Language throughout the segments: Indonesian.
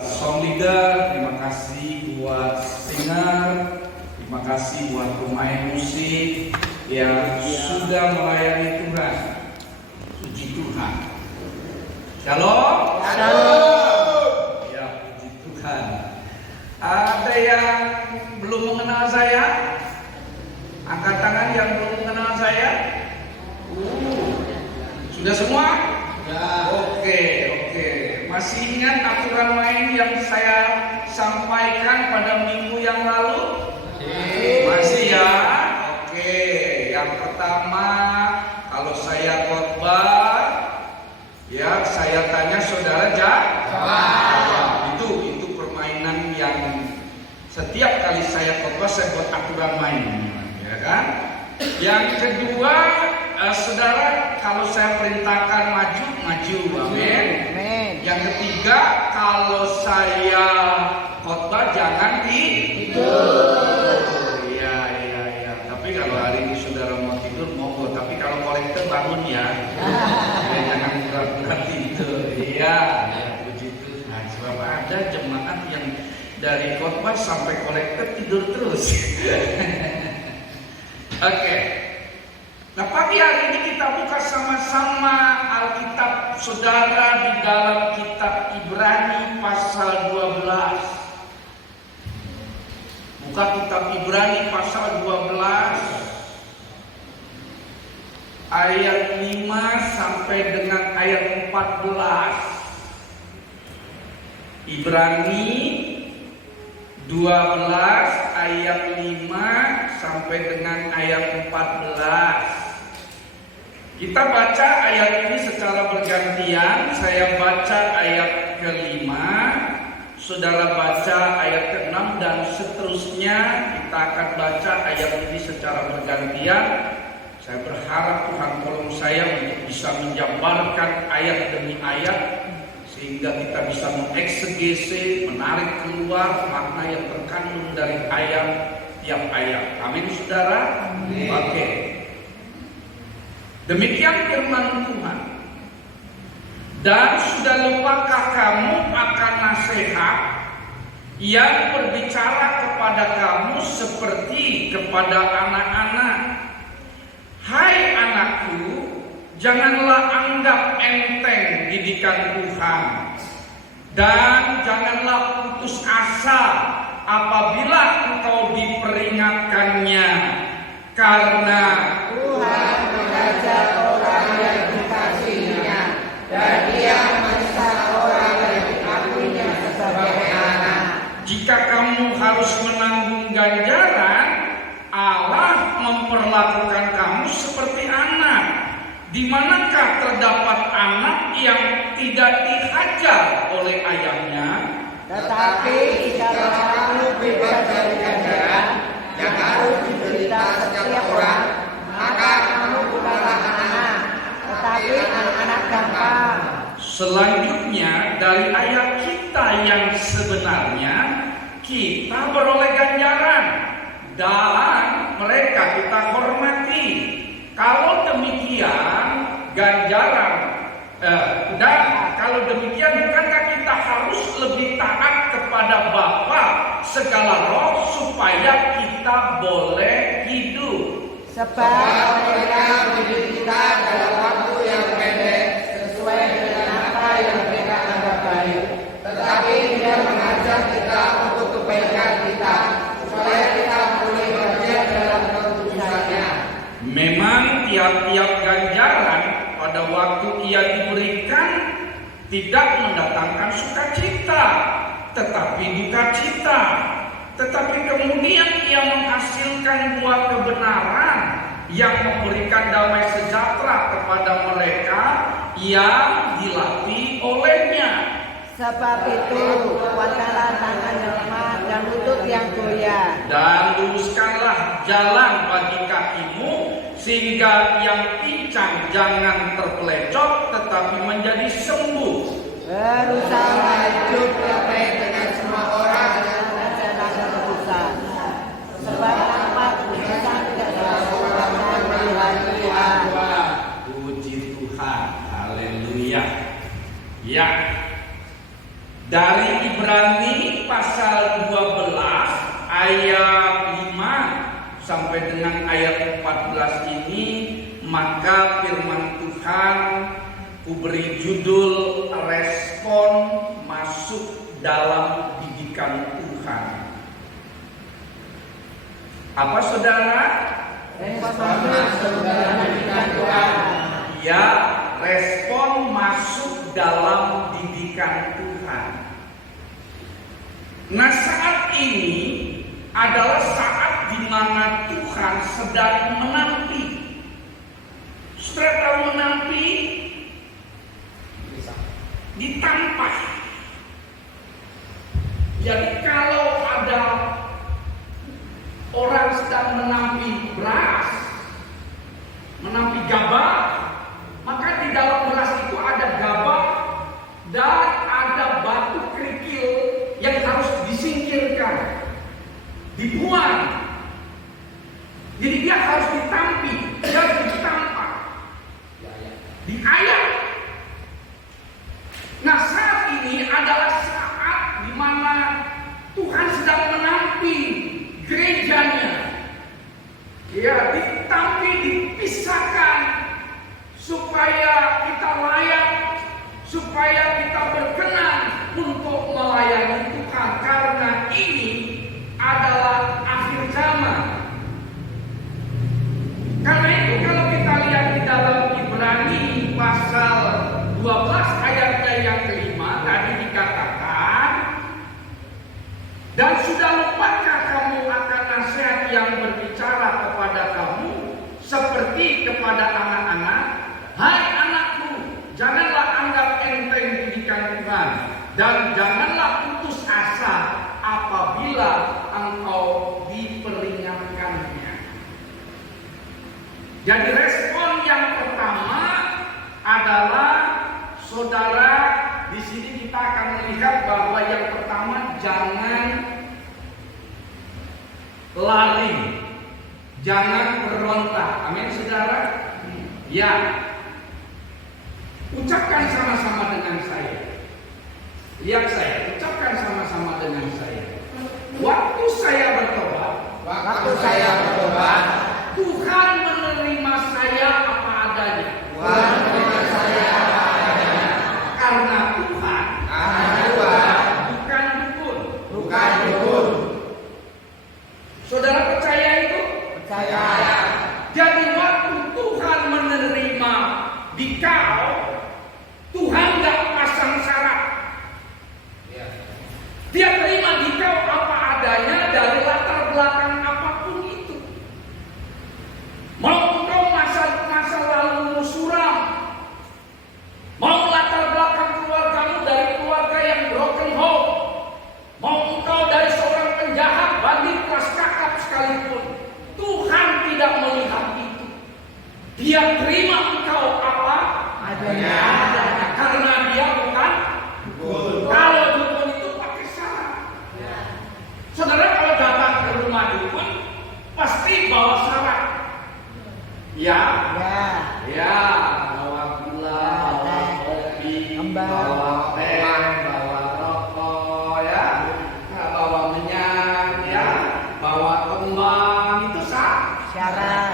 Song leader, terima kasih buat singer, terima kasih buat pemain musik yang sudah melayani Tuhan. Puji Tuhan. Shalom. Shalom. Ya, puji Tuhan. Ada yang belum mengenal saya? Angkat tangan yang belum mengenal saya. Sudah semua? Ya. Oke. Masih ingat aturan main yang saya sampaikan pada minggu yang lalu? Masih ya? Oke. Yang pertama, kalau saya khotbah, ya saya tanya saudara jawab. Itu permainan yang setiap kali saya khotbah saya buat aturan main, ya kan? Yang kedua, saudara, kalau saya perintahkan maju, amin. Yang ketiga, kalau saya khotbah jangan tidur. Iya. Tapi kalau hari ini saudara mau tidur, monggo. Tapi kalau kolektor bangun ya. Jangan pura-pura tidur. Iya. Puji Tuhan. Sebab ada jemaat yang dari khotbah sampai kolektor tidur terus. Oke. Nah, pagi hari ini kita buka sama-sama Alkitab saudara di dalam kitab Ibrani pasal 12. Buka kitab Ibrani pasal 12 ayat 5 sampai dengan ayat 14. Ibrani 12 ayat 5 sampai dengan ayat 14. Kita baca ayat ini secara bergantian. Saya baca ayat ke-5, saudara baca ayat ke-6 dan seterusnya. Kita akan baca ayat ini secara bergantian. Saya berharap Tuhan tolong saya untuk bisa menjabarkan ayat demi ayat, sehingga kita bisa mengeksegese, menarik keluar makna yang terkandung dari ayat tiap ayat. Amin, saudara. Oke. Demikian firman Tuhan. Dan sudah lupakah kamu akan nasihat yang berbicara kepada kamu seperti kepada anak-anak? Hai anakku, janganlah anggap enteng didikan Tuhan, dan janganlah putus asa apabila engkau diperingatkannya, karena Tuhan mengajar orang yang dikasihinya, dan Dia menyiksa orang yang diakuinya sebagai anak. Jika kamu harus menanggung ganjaran, Allah memperlakukan kamu seperti anak. Di manakah terdapat anak yang tidak dihajar oleh ayahnya? Tetapi jika kamu bebas dari ganjaran yang harus diderita setiap orang, maka kamu bukanlah anak, tetapi anak-anak gampang. Selanjutnya dari ayat kita yang sebenarnya, kita beroleh ganjaran dan mereka kita hormati. Kalau demikian ganjaran dan kalau demikian, bukankah kita harus lebih taat kepada Bapa segala roh supaya kita boleh hidup? Sebab mereka mendidik kita dalam waktu yang pendek sesuai dengan apa yang mereka anggap baik. Tetapi Dia mengajar kita untuk kebaikan kita, supaya kita boleh bagian dalam kekudusannya. Memang tiap-tiap ganjaran pada waktu ia diberikan tidak mendatangkan sukacita, tetapi duka cita. Tetapi kemudian ia menghasilkan buah kebenaran yang memberikan damai sejahtera kepada mereka yang dilatih olehnya. Sebab itu, kuatkanlah tangan yang lemah dan lutut yang goyah. Dan luruskanlah jalan bagi kakimu, sehingga yang pincang jangan terpelecot, tetapi menjadi sembuh. Berusaha hidup damai dengan semua orang dan jangan berdosa. Sebab tanpa dosa tidak dapat orang melihat Tuhan. Puji Tuhan, haleluya. Ya, dari Ibrani pasal 12 ayat 5 sampai dengan ayat 14 ini, maka firman Tuhan kuberi judul respon masuk dalam didikan Tuhan. Apa saudara? Respon masuk dalam didikan Tuhan. Ya, respon masuk dalam didikan Tuhan. Nah, saat ini adalah saat di mana Tuhan sedang menanti. Saudara tahu menanti? Ditampah. Jadi kalau ada orang sedang menampi beras, menampi gabah, maka di dalam beras itu ada gabah dan ada batu kerikil yang harus disingkirkan, dibuang. Jadi dia harus ditampi, dia harus ditampak, diayak. Nah, saat ini adalah saat di mana Tuhan sedang menampi gerejanya. Ya, ditampi, dipisahkan supaya kita layak, supaya kita berkenan untuk melayani Tuhan, karena ini adalah akhir zaman. Karena itu kalau kita lihat di dalam Ibrani pasal 12 ayatnya yang kelima tadi dikatakan, dan sudah lupakah kamu akan nasihat yang berbicara kepada kamu seperti kepada anak-anak? Hai anakku, janganlah anggap enteng didikan Tuhan, dan janganlah putus asa apabila engkau diperingatkannya. Jadi respon yang pertama adalah, saudara, di sini kita akan melihat bahwa yang pertama, jangan lari, jangan berontak. Amin, saudara. Ya, ucapkan sama-sama dengan saya. Lihat saya, ucapkan sama-sama dengan saya. Waktu saya bertobat, Tuhan menerima saya apa adanya. Karena Tuhan bukan dukun. Saudara percaya itu? Percaya. Jadi waktu Tuhan menerima dikau, Tuhan gak pasang syarat. Dia terima dikau apa adanya dari latar belakang apapun itu. Mau engkau masa lalu suram, mau latar belakang keluargamu dari keluarga yang broken home, mau engkau dari seorang penjahat, bandit, kelas kakap sekalipun, Tuhan tidak melihat itu. Dia terima engkau apa adanya. Karena dia bukan dukun. Kalau dukun itu pakai syarat. Saudara kalau datang ke rumah dukun pasti bawa syarat. Ya, bawa gula, bawa kopi, bawa teh, bawa rokok, ya, bawa minyak, ya, bawa kembang, itu syarat.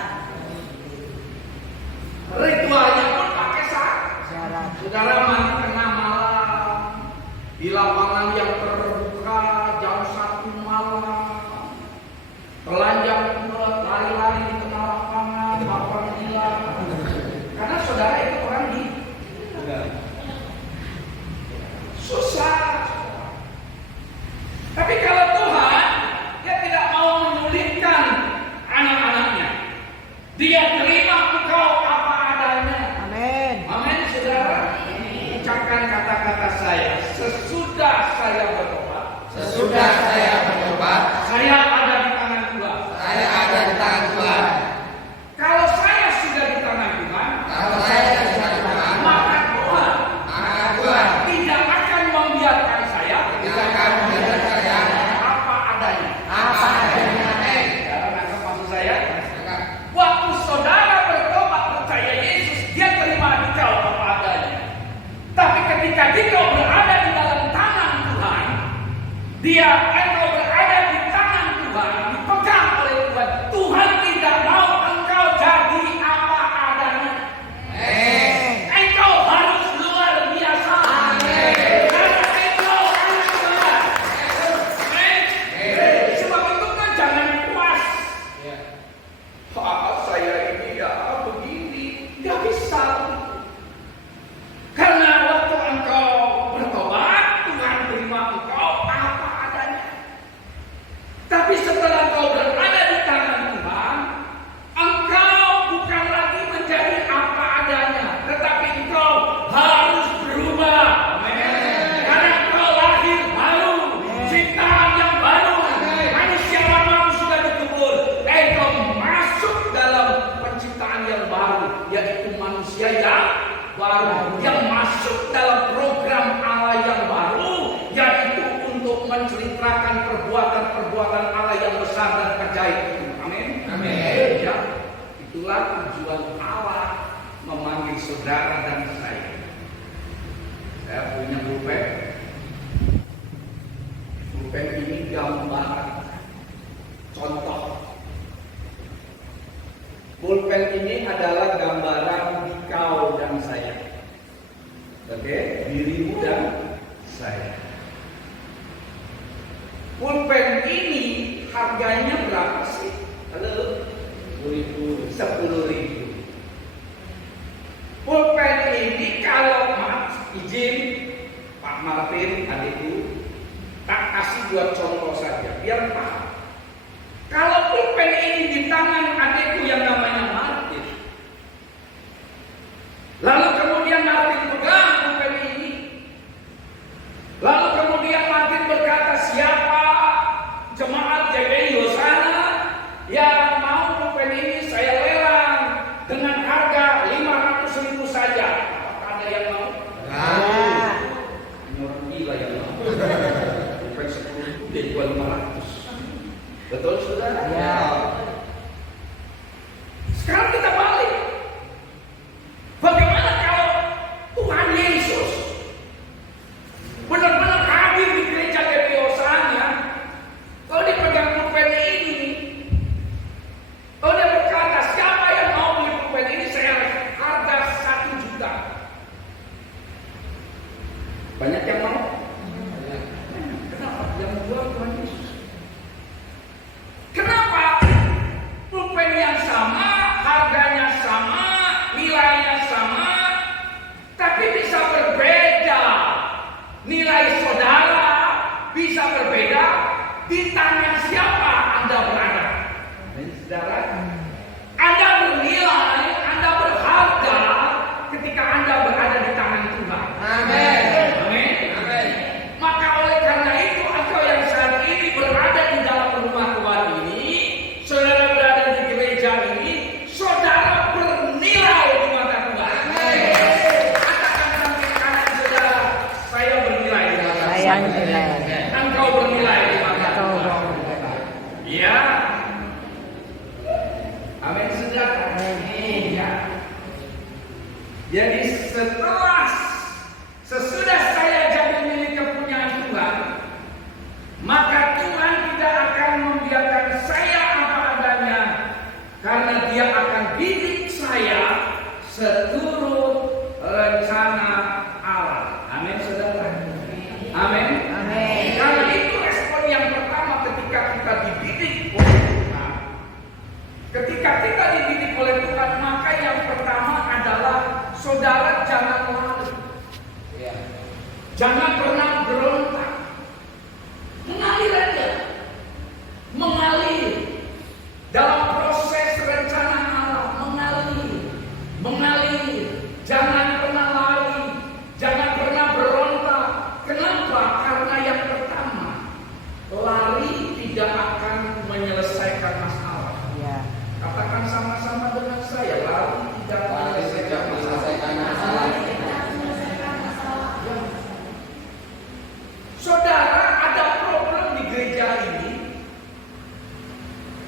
Dia engkau berada di tangan Tuhan, dipegang oleh Tuhan. Tuhan tidak mau engkau jadi apa adanya. Engkau harus luar biasa. Karena engkau anak Tuhan. Sebab itu kan jangan puas. Saya ini ya begini, nggak bisa. Karena waktu engkau bertobat, Tuhan terima engkau apa adanya. Tapi setelah engkau berada di tangan Tuhan, engkau bukan lagi menjadi apa adanya, tetapi engkau harus berubah. Karena engkau lahir baru, ciptaan yang baru, manusia lama sudah dikubur. Engkau masuk dalam penciptaan yang baru, yaitu manusia yang baru, yang masuk dalam program Allah yang baru, yaitu untuk menceritakan perbuatan-perbuatan Allah yang besar dan ajaib itu. Amin. Amin. Ya, itulah tujuan Allah memanggil saudara dan saya. Saya punya pulpen. Pulpen ini gambar contoh. Pulpen ini adalah gambaran kau dan saya. Oke, dirimu dan saya. Pulpen ini harganya berapa sih? Halo? 10.000. Pulpen ini kalau izin Pak Martin adikku, tak kasih buat contoh saja, biar paham. Kalau pulpen ini di tangan adikku yang namanya Martin, lalu kemudian Martin pegang pulpen ini, lalu kemudian Martin berkata, siapa jemaat GBI Hosana yang mau pulpen ini saya lelang dengan harga 500.000 saja. Apakah ada yang mau? Ini orang gila yang mau. Pulpen 10.000 dia jual 500. Betul saudara? Ya. Sekarang kita balik. Bagaimana kalau Tuhan Yesus benar-benar hadir di gereja GBI Hosana, kalau dia pegang pulpen ini, kalau dia berkata, siapa yang mau beli pulpen ini, saya harga 1 juta. Banyak yang mau? Kenapa? Yang jual Tuhan Yesus. Kenapa? Pulpen yang sama, harganya sama, nilainya sama, tapi bisa berbeda. Nilai saudara bisa berbeda. Di tangan siapa Anda berada? Saudara, Anda bernilai, Anda berharga ketika Anda berada di tangan Tuhan. Amin. Amin. Amin. Maka oleh karena itu, engkau yang saat ini berada di dalam rumah Tuhan ini, saudara berada di gereja ini, saudara bernilai di mata Tuhan. Katakan sampai kanan saudara, saya bernilai di mata Tuhan. Saya bernilai. Engkau bernilai di mata Tuhan. Ya. Amin saudara. Iya. Jadi sesudah saya jadi milik kepunyaan Tuhan, maka Tuhan tidak akan membiarkan saya apa adanya, karena Dia akan didik saya seturut rencana Allah. Amin saudara. Amin. Amin. Karena itu respon yang pertama ketika kita dididik oleh Tuhan. Ketika kita dididik oleh Tuhan, maka yang pertama adalah saudara jangan lari. Jangan pernah berontak. Mengalir aja. Mengalir. Dalam proses rencana Allah, mengalir. Mengalir. Jangan pernah lari. Jangan pernah berontak. Kenapa? Karena yang pertama, lari tidak akan menyelesaikan masalah. Ya. Katakan sama-sama dengan saya, lari tidak menyelesaikan masalah. Saudara, ada problem di gereja ini.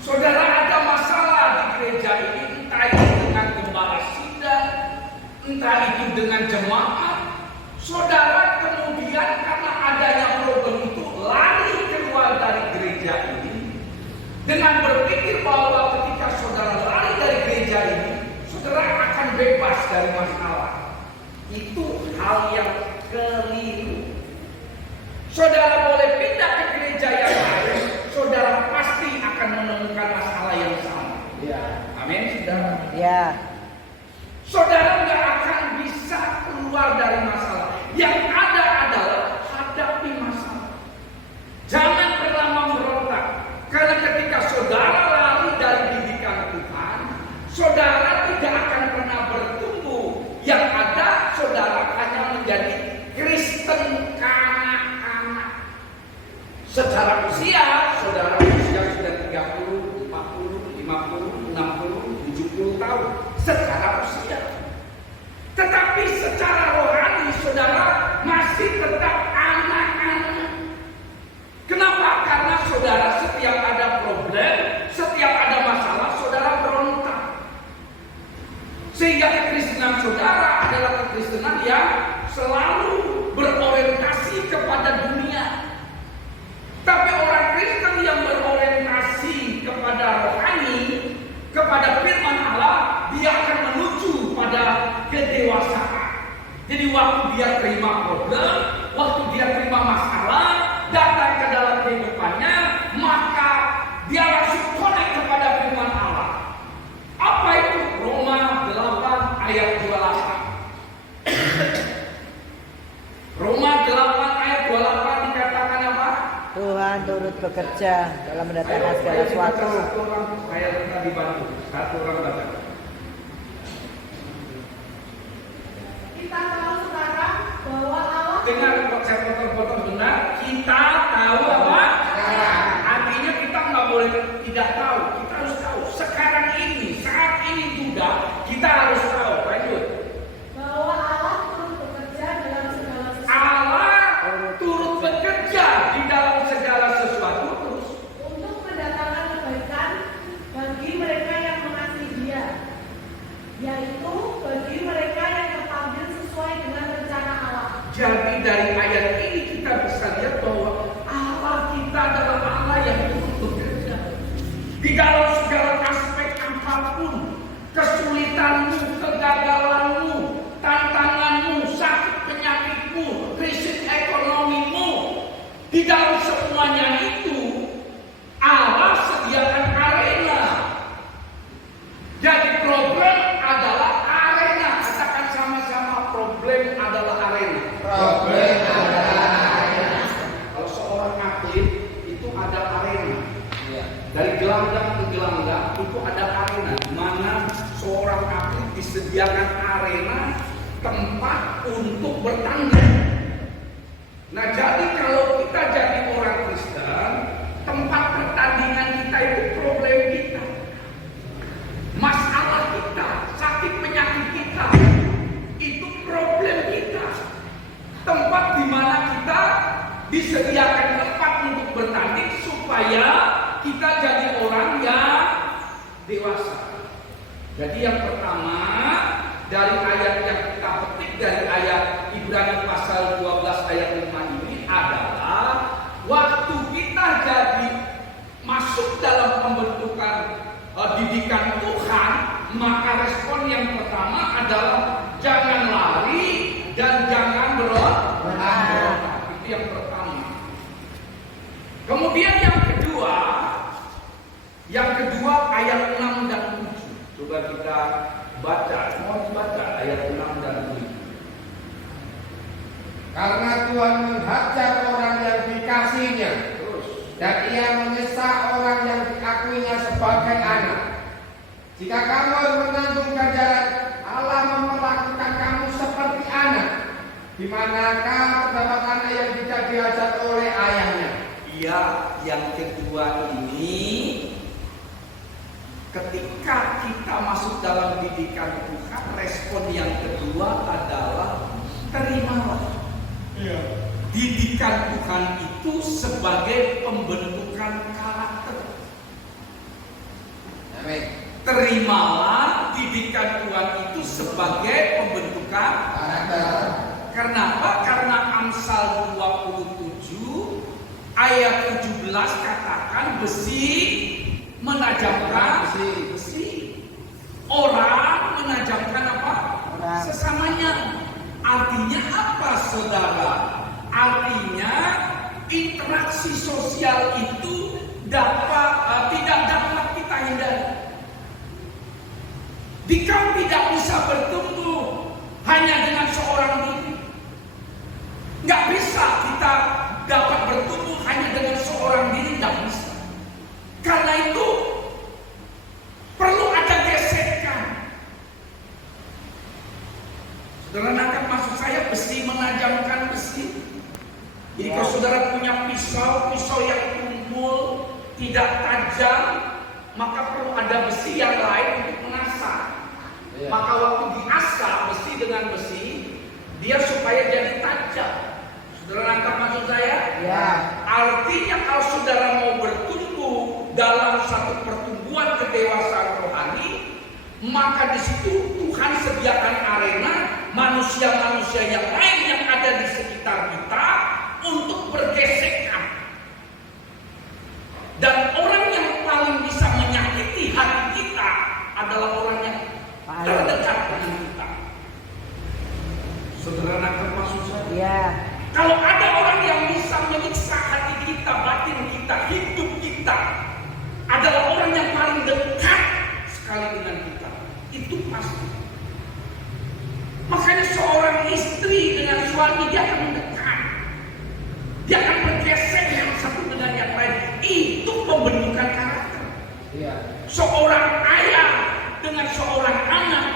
Saudara, ada masalah di gereja ini, entah itu dengan gembala sidang, entah itu dengan jemaat. Saudara kemudian karena adanya problem itu lari ke dari masalah. Itu hal yang keliru. Saudara boleh pindah ke gereja yang lain, saudara pasti akan menemukan masalah yang sama. Amin, saudara. Ya. Saudara nggak akan bisa keluar dari masalah. Yang ada adalah hadapi masalah. Jangan pernah memberontak. Karena ketika saudara lari dari didikan Tuhan, saudara tidak akan pernah bertumbuh. Yang ada, saudara hanya menjadi Kristen kanak-kanak. Secara usia, saudara usia sudah 30, 40, 50, 60, 70 tahun. Secara usia. Tetapi secara rohani, saudara masih tetap anak-anak. Kenapa? Karena saudara setiap ada problem, setiap ada masalah, saudara berontak. Sehingga kekristenan saudara adalah kekristenan yang selalu berorientasi kepada dunia. Tapi orang Kristen yang berorientasi kepada rohani, kepada firman Allah, dia akan menuju pada kedewasaan. Jadi waktu dia terima problem, waktu dia terima masalah, datang ke dalam kehidupannya, maka dia langsung connect kepada firman Allah. Apa itu? Roma 8 ayat 28. Roma 8 ayat 28 dikatakan apa? Tuhan turut bekerja dalam mendatangkan segala sesuatu. Satu orang ayat kita dibantu. Satu orang baca. Kita tahu sekarang bahwa Allah Dengar konsep potong-potong benar. Kita tahu apa? Artinya kita nggak boleh tidak tahu. Kita harus tahu. Sekarang ini, saat ini juga kita harus tahu. Lanjut. bahwa Allah turut bekerja dalam segala sesuatu Allah turut bekerja di dalam segala sesuatu terus. untuk mendatangkan kebaikan bagi mereka yang mengasihi Dia, yaitu bagi mereka yang terpanggil sesuai dengan rencana Allah. Jadi dari ayat ini kita bisa lihat bahwa Allah kita adalah Allah yang turut bekerja di dalam segala aspek apapun, kesulitanmu, kegagalanmu, tantanganmu, sakit penyakitmu, krisis ekonomimu, di dalam semuanya itu Allah sediakan arena. Jadi problem adalah arena. Katakan sama-sama, problem adalah arena. Kalau seorang atlet itu ada arena. Dari gelanggang ke gelanggang itu ada arena, di mana seorang atlet disediakan arena tempat untuk bertanding. Nah, jadi kalau kita jadi orang Kristen, tempat pertandingan kita itu problem kita, masalah kita, sakit penyakit kita, itu problem kita. Tempat di mana kita disediakan tempat untuk bertanding supaya kita jadi orang yang dewasa. Jadi yang pertama dari ayat yang kita petik dari ayat Ibrani pasal 12 ayat 5 ini adalah waktu kita jadi masuk dalam pembentukan didikan Tuhan, maka respon yang pertama adalah jangan lari dan jangan berontak. Itu yang pertama. Kemudian yang kedua ayat 6 dan 7. Coba kita baca, semua dibaca ayat 6 dan 7. Karena Tuhan menghajar orang yang dikasihnya, Terus, dan Ia menyesal orang yang diakuinya sebagai anak. Jika kamu harus menanggung ganjaran, Allah memperlakukan kamu seperti anak. Di manakah terdapat anak yang tidak diajar oleh ayahnya? Iya, yang kedua ini ketika kita masuk dalam didikan Tuhan, respon yang kedua adalah terimalah. Didikan Tuhan itu sebagai pembentukan karakter. Amin. Terimalah didikan Tuhan itu sebagai pembentukan Karakter. Kenapa? Karena Amsal 27 ayat 17 katakan besi menajamkan besi. Orang menajamkan apa? orang. Sesamanya. Artinya apa, saudara? Artinya interaksi sosial itu tidak dapat kita hindari. Dikau tidak bisa bertumbuh hanya dengan seorang diri. Nggak bisa kita dapat bertumbuh hanya dengan seorang diri, nggak bisa. Karena itu perlu ada gesekan. Saudara nangkap maksud saya? Besi menajamkan besi. Jadi kalau saudara punya pisau yang tumpul, tidak tajam, maka perlu ada besi yang lain untuk mengasah. Maka waktu diasah besi dengan besi, dia supaya jadi tajam. Saudara nangkap maksud saya? Ya. Artinya kalau saudara mau bertumbuh dalam satu pertumbuhan kedewasaan rohani, maka di situ Tuhan sediakan arena manusia-manusia yang lain yang ada di sekitar kita untuk bergesekan. Dan orang yang paling bisa menyakiti hati kita adalah orang yang terdekat dengan kita. Saudara nangkep maksud saya? Ya. Kalau ada orang yang bisa menyiksa hati kita, batin kita, hidup kita, adalah orang yang paling dekat sekali dengan kita. Itu pasti. Makanya seorang istri dengan suami dia akan mendekat. Dia akan bergeser yang satu dengan yang lain. Itu pembentukan karakter. Seorang ayah dengan seorang anak,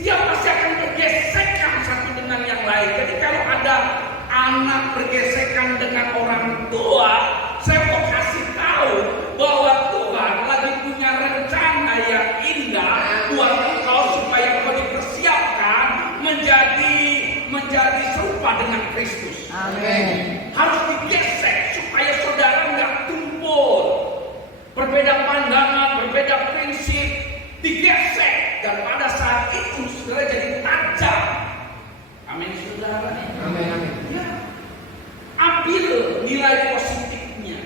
dia pasti akan bergesekan satu dengan yang lain. Jadi kalau ada anak bergesekan dengan orang tua, saya mau kasih tahu bahwa Tuhan lagi punya rencana yang indah buat engkau supaya engkau dipersiapkan menjadi serupa dengan Kristus. Amin. Harus digesek supaya saudara nggak tumpul. Berbeda pandangan, berbeda prinsip, digesek, dan pada saat itu saudara jadi tajam. Amin, saudara. Amin. Ya. Ambil nilai positifnya.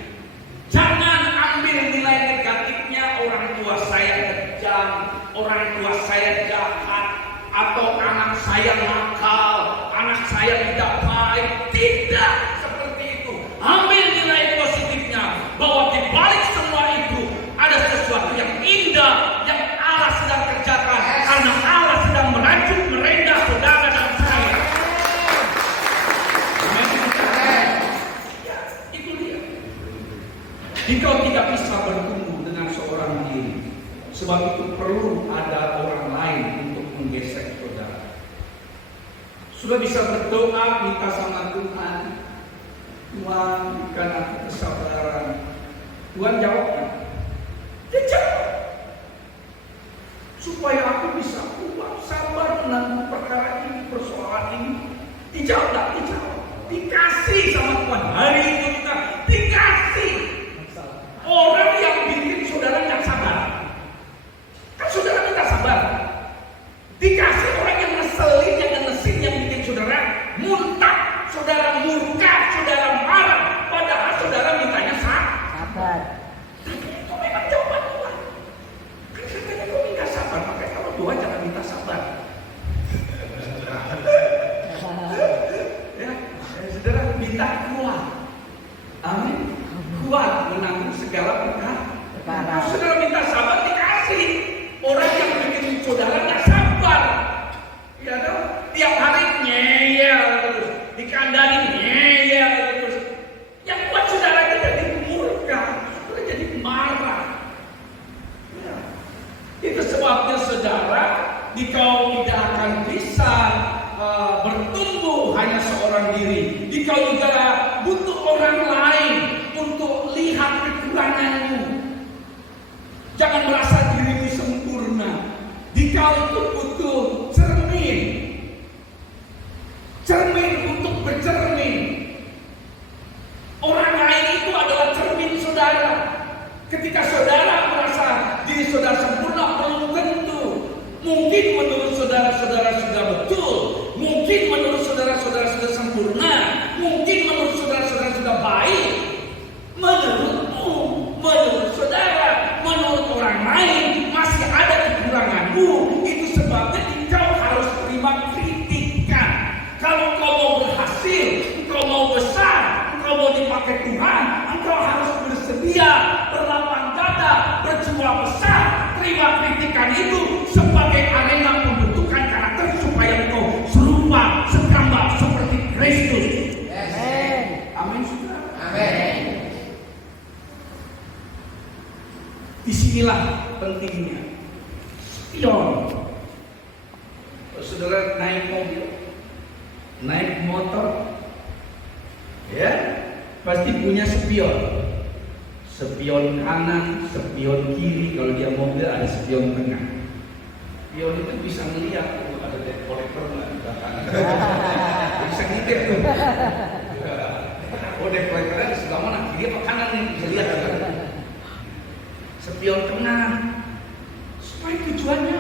Jangan ambil nilai negatifnya. Orang tua saya kejam, orang tua saya jahat, atau anak saya nakal, anak saya tidak baik. Tidak seperti itu. Ambil nilai positifnya, bahwa di balik semua itu ada sesuatu yang indah yang Allah sedang kerjakan, karena Allah sedang merajut merendah saudara dan saya. Ya, itu dia. Engkau tidak bisa bertumbuh dengan seorang diri. Sebab itu perlu ada orang lain untuk menggesek saudara. Sudah bisa berdoa, minta sama Tuhan, Tuhan berikan aku kesabaran. Tuhan jawabkan. Dia jawab. Supaya aku bisa kuat, sabar menanggung perkara ini, persoalan ini. Dijawab tak? Dijawab. Dikasih sama Tuhan. Hari itu kita dikasih. Orang yang bikin saudara nggak sabar. Kan saudara minta sabar. Dikasih orang yang ngeselin, yang ngenesin, yang bikin saudara muntah, saudara murka, saudara marah. Padahal saudara mintanya Sabar. tapi itu memang jawaban Tuhan. Kan katanya kau minta sabar, makanya kalau Tuhan jangan minta sabar. Ya, saudara minta kuat. Amin. Kuat menanggung segala perkara. Saudara minta sabar dikasih. Orang yang bikin saudara nggak sabar, ya dong. Tiap hari ngeyel terus, dikandani ngeyel terus. Yang buat saudara itu jadi murka, saudara jadi marah. Ya. Itu sebabnya saudara, dikau tidak akan bisa bertumbuh hanya seorang diri. Dikau juga butuh orang lain untuk lihat kekuranganmu. Jangan merasa dirimu sempurna. Dikau itu butuh cermin. Cermin untuk bercermin. Orang lain itu adalah cermin saudara. Ketika saudara merasa diri saudara sempurna, belum tentu. Mungkin menurut saudara-saudara sudah betul. Mungkin menurut saudara-saudara sudah sempurna. Mungkin menurut saudara-saudara sudah baik. Menurutmu, menurut saudara, menurut orang lain masih ada kekuranganmu. Itu sebabnya engkau harus terima dipakai Tuhan, engkau harus bersedia, berlapang dada, berjuang besar, terima kritikan itu sebagai arena pembentukan karakter supaya engkau serupa, segambar seperti Kristus. Amin. Amin, saudara. Amin. Disinilah pentingnya spion. Saudara naik mobil, naik motor, ya pasti punya spion. Spion kanan, spion kiri. Kalau dia mobil ada spion tengah. Spion itu bisa melihat ada debt collector nggak di belakang. Bisa ngintip tuh. Oh, debt collectornya di sebelah mana? Kiri apa kanan nih? Bisa lihat. Spion tengah. Supaya tujuannya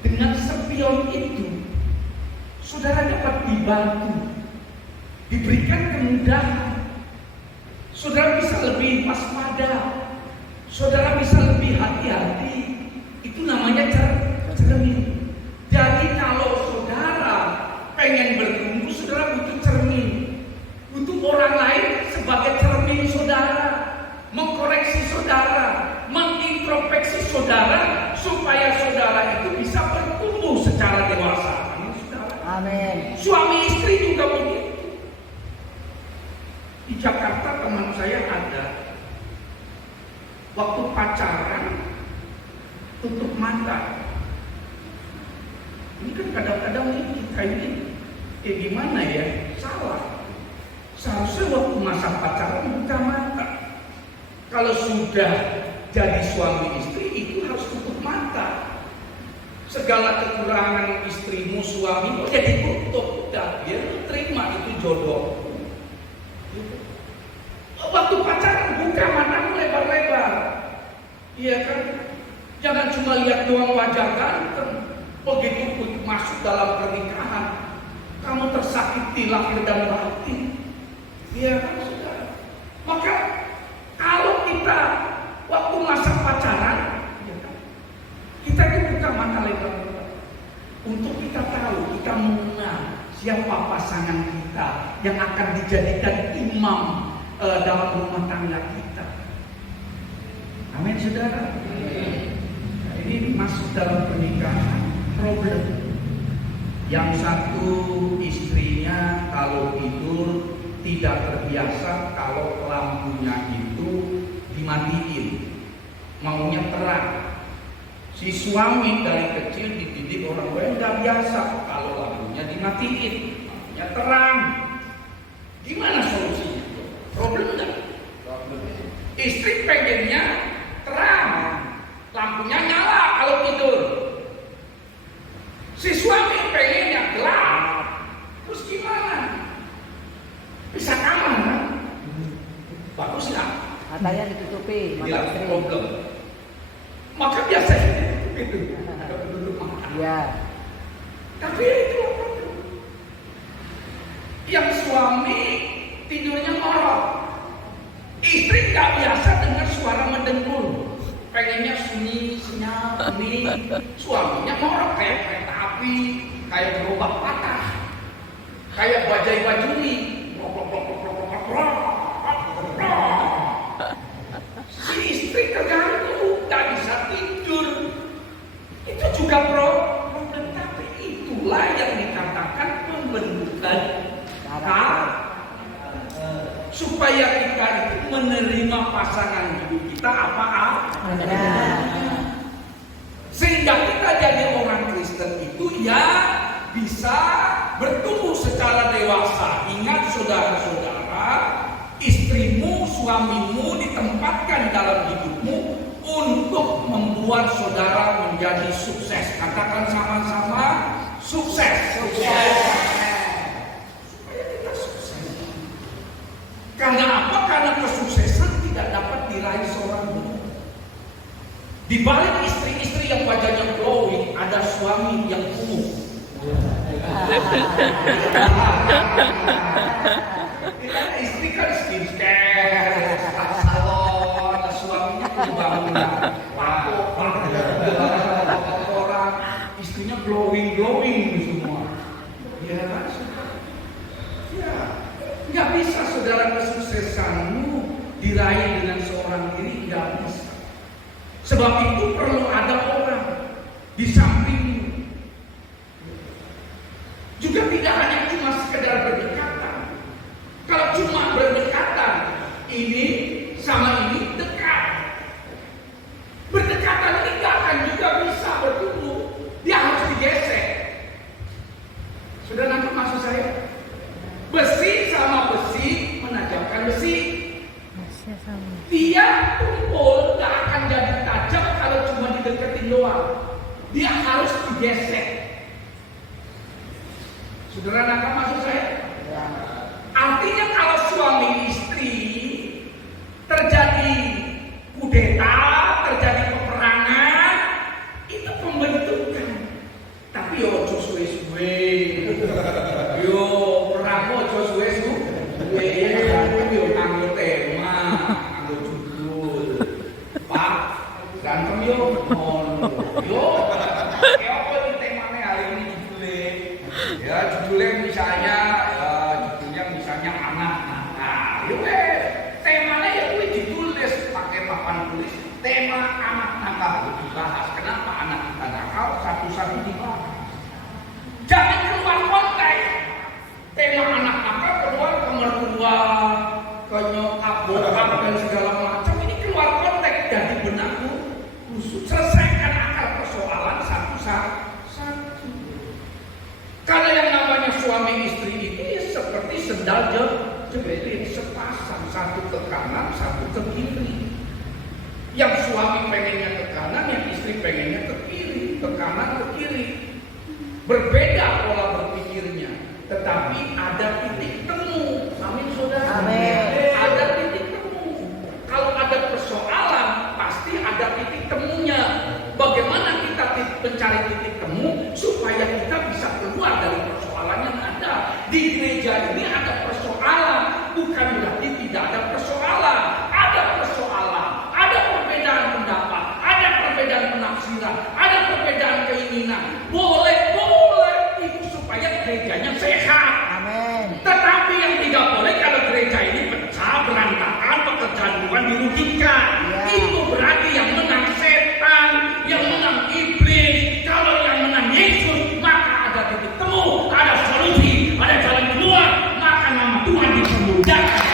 dengan spion itu saudara dapat dibantu, diberikan kemudahan, saudara bisa lebih waspada, saudara bisa lebih hati-hati. Itu namanya cermin. Jadi kalau saudara pengen bertumbuh, saudara butuh cermin, butuh orang lain sebagai cermin saudara, mengkoreksi saudara, mengintrospeksi saudara, supaya saudara itu bisa bertumbuh secara dewasa. Amin. Suami istri juga begitu. Di Jakarta teman saya ada, waktu pacaran tutup mata. Ini kan kadang-kadang kita ini gimana ya, salah. Seharusnya waktu masa pacaran buka mata. Kalau sudah jadi suami istri itu harus tutup mata. Segala kekurangan istrimu, suamimu ya ditutup, udah dia terima itu jodoh. Waktu pacaran buka matamu lebar-lebar, iya kan? Jangan cuma lihat doang wajah ganteng. Begitu masuk dalam pernikahan, kamu tersakiti lahir dan batin, iya kan saudara? Maka kalau kita waktu masa pacaran, kita itu buka mata lebar-lebar untuk kita tahu, kita mengenal siapa pasangan kita yang akan dijadikan imam dalam rumah tangga kita. Amin, saudara. Nah, ini masuk dalam pernikahan problem. Yang satu istrinya kalau tidur tidak terbiasa kalau lampunya itu dimatiin, maunya terang. Si suami dari kecil dididik orang lain nggak biasa kalau lampunya dimatiin, lampunya terang. Gimana solusinya? Problem nggak? Istri pengennya terang, lampunya nyala kalau tidur. Si suami pengennya gelap. Terus gimana? Bisa kamar kan? Bagus nggak? Matanya ditutupi, mata Iya, istri. problem. Maka biasanya itu duduk makan. Iya. Tapi itu apa? Yang suami tidurnya ngorok, istri nggak biasa dengar suara mendengkur, pengennya sunyi, senyap, ini suaminya ngorok kayak kereta api, kayak gerobak patah, kayak bajai bajuri. Si istri terganggu, nggak bisa tidur. Itu juga problem, tapi itulah yang dikatakan pembentukan supaya kita itu menerima pasangan hidup kita apa sehingga kita jadi orang Kristen itu ya bisa bertumbuh secara dewasa. Ingat saudara-saudara, istrimu, suamimu ditempatkan dalam hidupmu untuk membuat saudara menjadi sukses. Katakan sama-sama, sukses. Sukses. Supaya kita sukses. Karena apa? Karena kesuksesan tidak dapat diraih seorang diri. Di balik istri-istri yang wajahnya glowing, ada suami yang kumuh. Istri kan skincare, salon, suaminya pembangunan, orang, istrinya glowing semua. Ya kan? Ya, nggak bisa saudara kesuksesan diraih dengan seorang diri, nggak bisa. Sebab itu perlu ada orang di sampingmu. Juga tidak hanya cuma sekedar berdekatan. Kalau cuma berdekatan, ini sama ini dekat. Berdekatan ini nggak akan juga bisa bertumbuh. Dia harus digesek. Sudah nangkep maksud saya? Besi sama besi menajamkan besi. Dia tumpul nggak akan jadi tajam kalau cuma dideketin doang. Dia harus digesek. Saudara nangkap maksud saya? Artinya kalau suami istri terjadi kudeta, terjadi peperangan, itu pembentukan. Tapi yo suwe-suwe. Yo perang ojo suwe-suwe. Yo nganggo tema, nganggo judul. Pak, ganteng yo ngono. Yo kayak apa ini temanya hari ini judulnya? Ya judulnya misalnya misalnya anak nakal. Yo temanya ya gue ditulis pakai papan tulis tema anak nakal dibahas. Kenapa anak kita nakal? Satu-satu dibahas. Jangan keluar konteks. Tema anak nakal keluar ke mertua, ke nyokap, bokap dan segala macam. Ini keluar konteks dari benakku khusus. Selesaikan akar persoalan satu-satu. Kalau yang namanya suami istri itu ya seperti sendal jepit, sepasang, satu ke kanan, satu ke kiri. Yang suami pengennya ke kanan, yang istri pengennya ke kiri, ke kanan, ke kiri. Berbeda pola berpikirnya, tetapi ada titik temu. Amin saudara. Amin. Ada titik temu. Kalau ada persoalan, pasti ada titik temunya. Bagaimana kita mencari titik temu supaya kita bisa keluar dari persoalan yang ada. Di gereja ini ada persoalan, bukan berarti tidak ada persoalan. Ada persoalan, ada perbedaan pendapat, ada perbedaan penafsiran, ada perbedaan keinginan. Boleh itu supaya gerejanya sehat. Amin. Tetapi yang tidak boleh kalau gereja ini pecah, berantakan, pekerjaan Tuhan dirugikan. Ya. Itu berarti yang menang setan, yang menang iblis. Kalau yang menang Yesus, maka ada titik temu, ada solusi, ada jalan keluar, maka nama Tuhan dipermuliakan.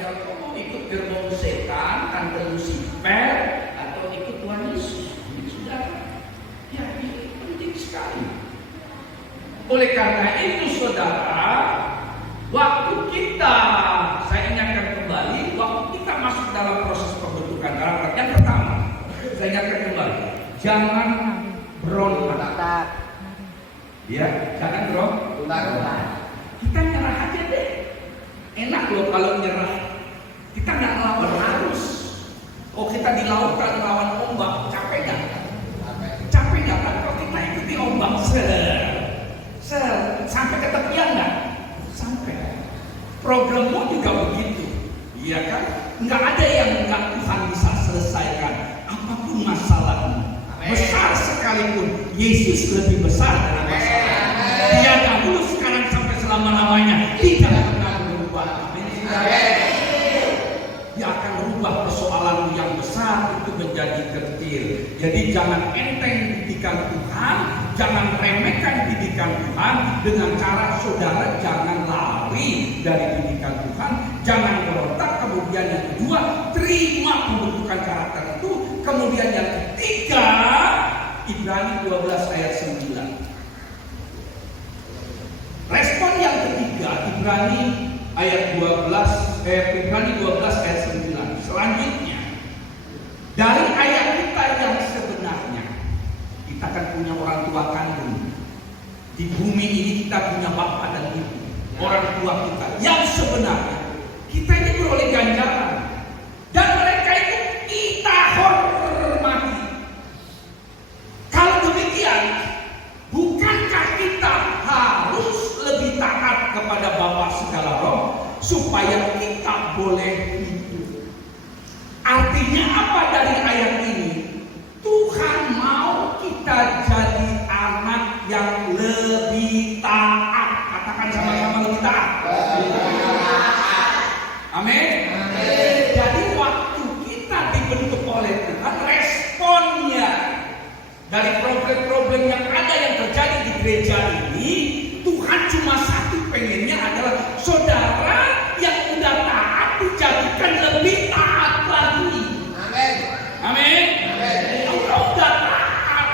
Kalau kamu ikut gerbong setan, tante Lucifer, atau ikut Tuhan Yesus, ini sudah, ya ini penting sekali. Oleh karena itu saudara, waktu kita, saya ingatkan kembali, waktu kita masuk dalam proses pembentukan karakter, yang pertama, saya ingatkan kembali, jangan berontak. Ya, jangan berontak. Kita nyerah aja deh. Enak loh kalau nyerah. Kita nggak ngelawan arus. Oh kita di lautan lawan ombak, capek nggak? Capek nggak kan? Kalau kita ikuti ombak, sampai ke tepian nggak? Sampai. Problemmu juga begitu, iya kan? Nggak ada yang nggak Tuhan bisa selesaikan. Apapun masalahmu, besar sekalipun, Yesus lebih besar dari masalah. Dia dahulu, sekarang sampai selama-lamanya tidak pernah berubah. Dia akan rubah persoalanmu yang besar itu menjadi kecil. Jadi jangan enteng didikan Tuhan, jangan remehkan didikan Tuhan. Dengan cara saudara jangan lari dari didikan Tuhan, jangan berontak. Kemudian yang kedua, terima pembentukan karakter itu. Kemudian yang ketiga, Ibrani 12 ayat 9. Respon yang ketiga, Ibrani 12 ayat 9. Selanjutnya, dari ayat kita yang sebenarnya, kita akan punya orang tua kandung. Di bumi ini kita punya bapak dan ibu, orang tua kita yang sebenarnya. Kita ini beroleh ganjaran, dan mereka itu kita hormati. Kalau demikian, bukankah kita harus lebih taat kepada Bapa segala roh supaya kita boleh hidup? Artinya apa dari ayat ini? Tuhan mau kita jadi anak yang lebih taat. Katakan sama-sama, lebih taat. Amin. Jadi waktu kita dibentuk oleh Tuhan, responnya dari problem-problem yang ada yang terjadi di gereja ini, Tuhan cuma satu pengennya adalah saudara yang udah taat dijadikan lebih taat lagi. Amin. Amin. Engkau udah taat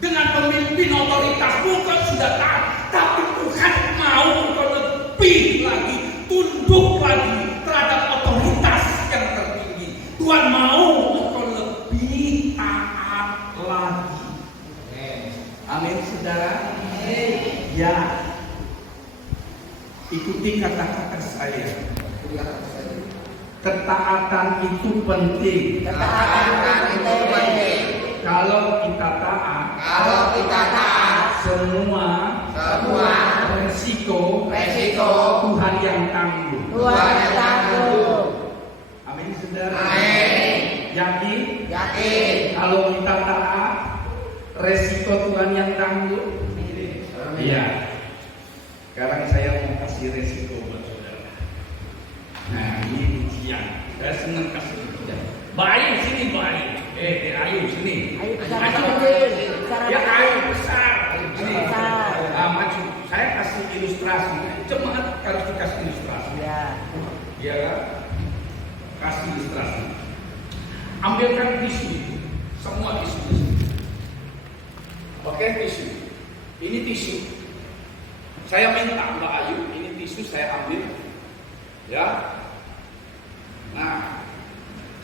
dengan pemimpin otoritasmu, engkau sudah taat, tapi Tuhan mau engkau lebih lagi, tunduk lagi terhadap otoritas yang tertinggi. Tuhan mau engkau lebih taat lagi. Amin, saudara. Ya, ikuti kata-kata saya. Ketaatan itu penting. Ketaatan itu penting. Kalau kita taat, semua resiko Tuhan yang tanggung. Tuhan yang tanggung. Amin, saudara. Amin. Yakin? Yakin. Kalau kita taat, resiko Tuhan yang tanggung. Iya. Sekarang saya mau kasih resiko buat saudara. Nah, ini ujian. Saya senang kasih ujian. Bayu sini, Bayu. Ayu sini. Ayo bicara Maju. kecil, bicara Ya, kecil. Ayu besar. Sini. Besar. Maju. Saya kasih ilustrasi. Jemaat harus dikasih ilustrasi. Ya. Ya kan? Kasih ilustrasi. Ambilkan tisu itu. Semua tisu. Oke, tisu. Ini tisu. Saya minta Mbak Ayu, ini tisu saya ambil. Ya. Nah,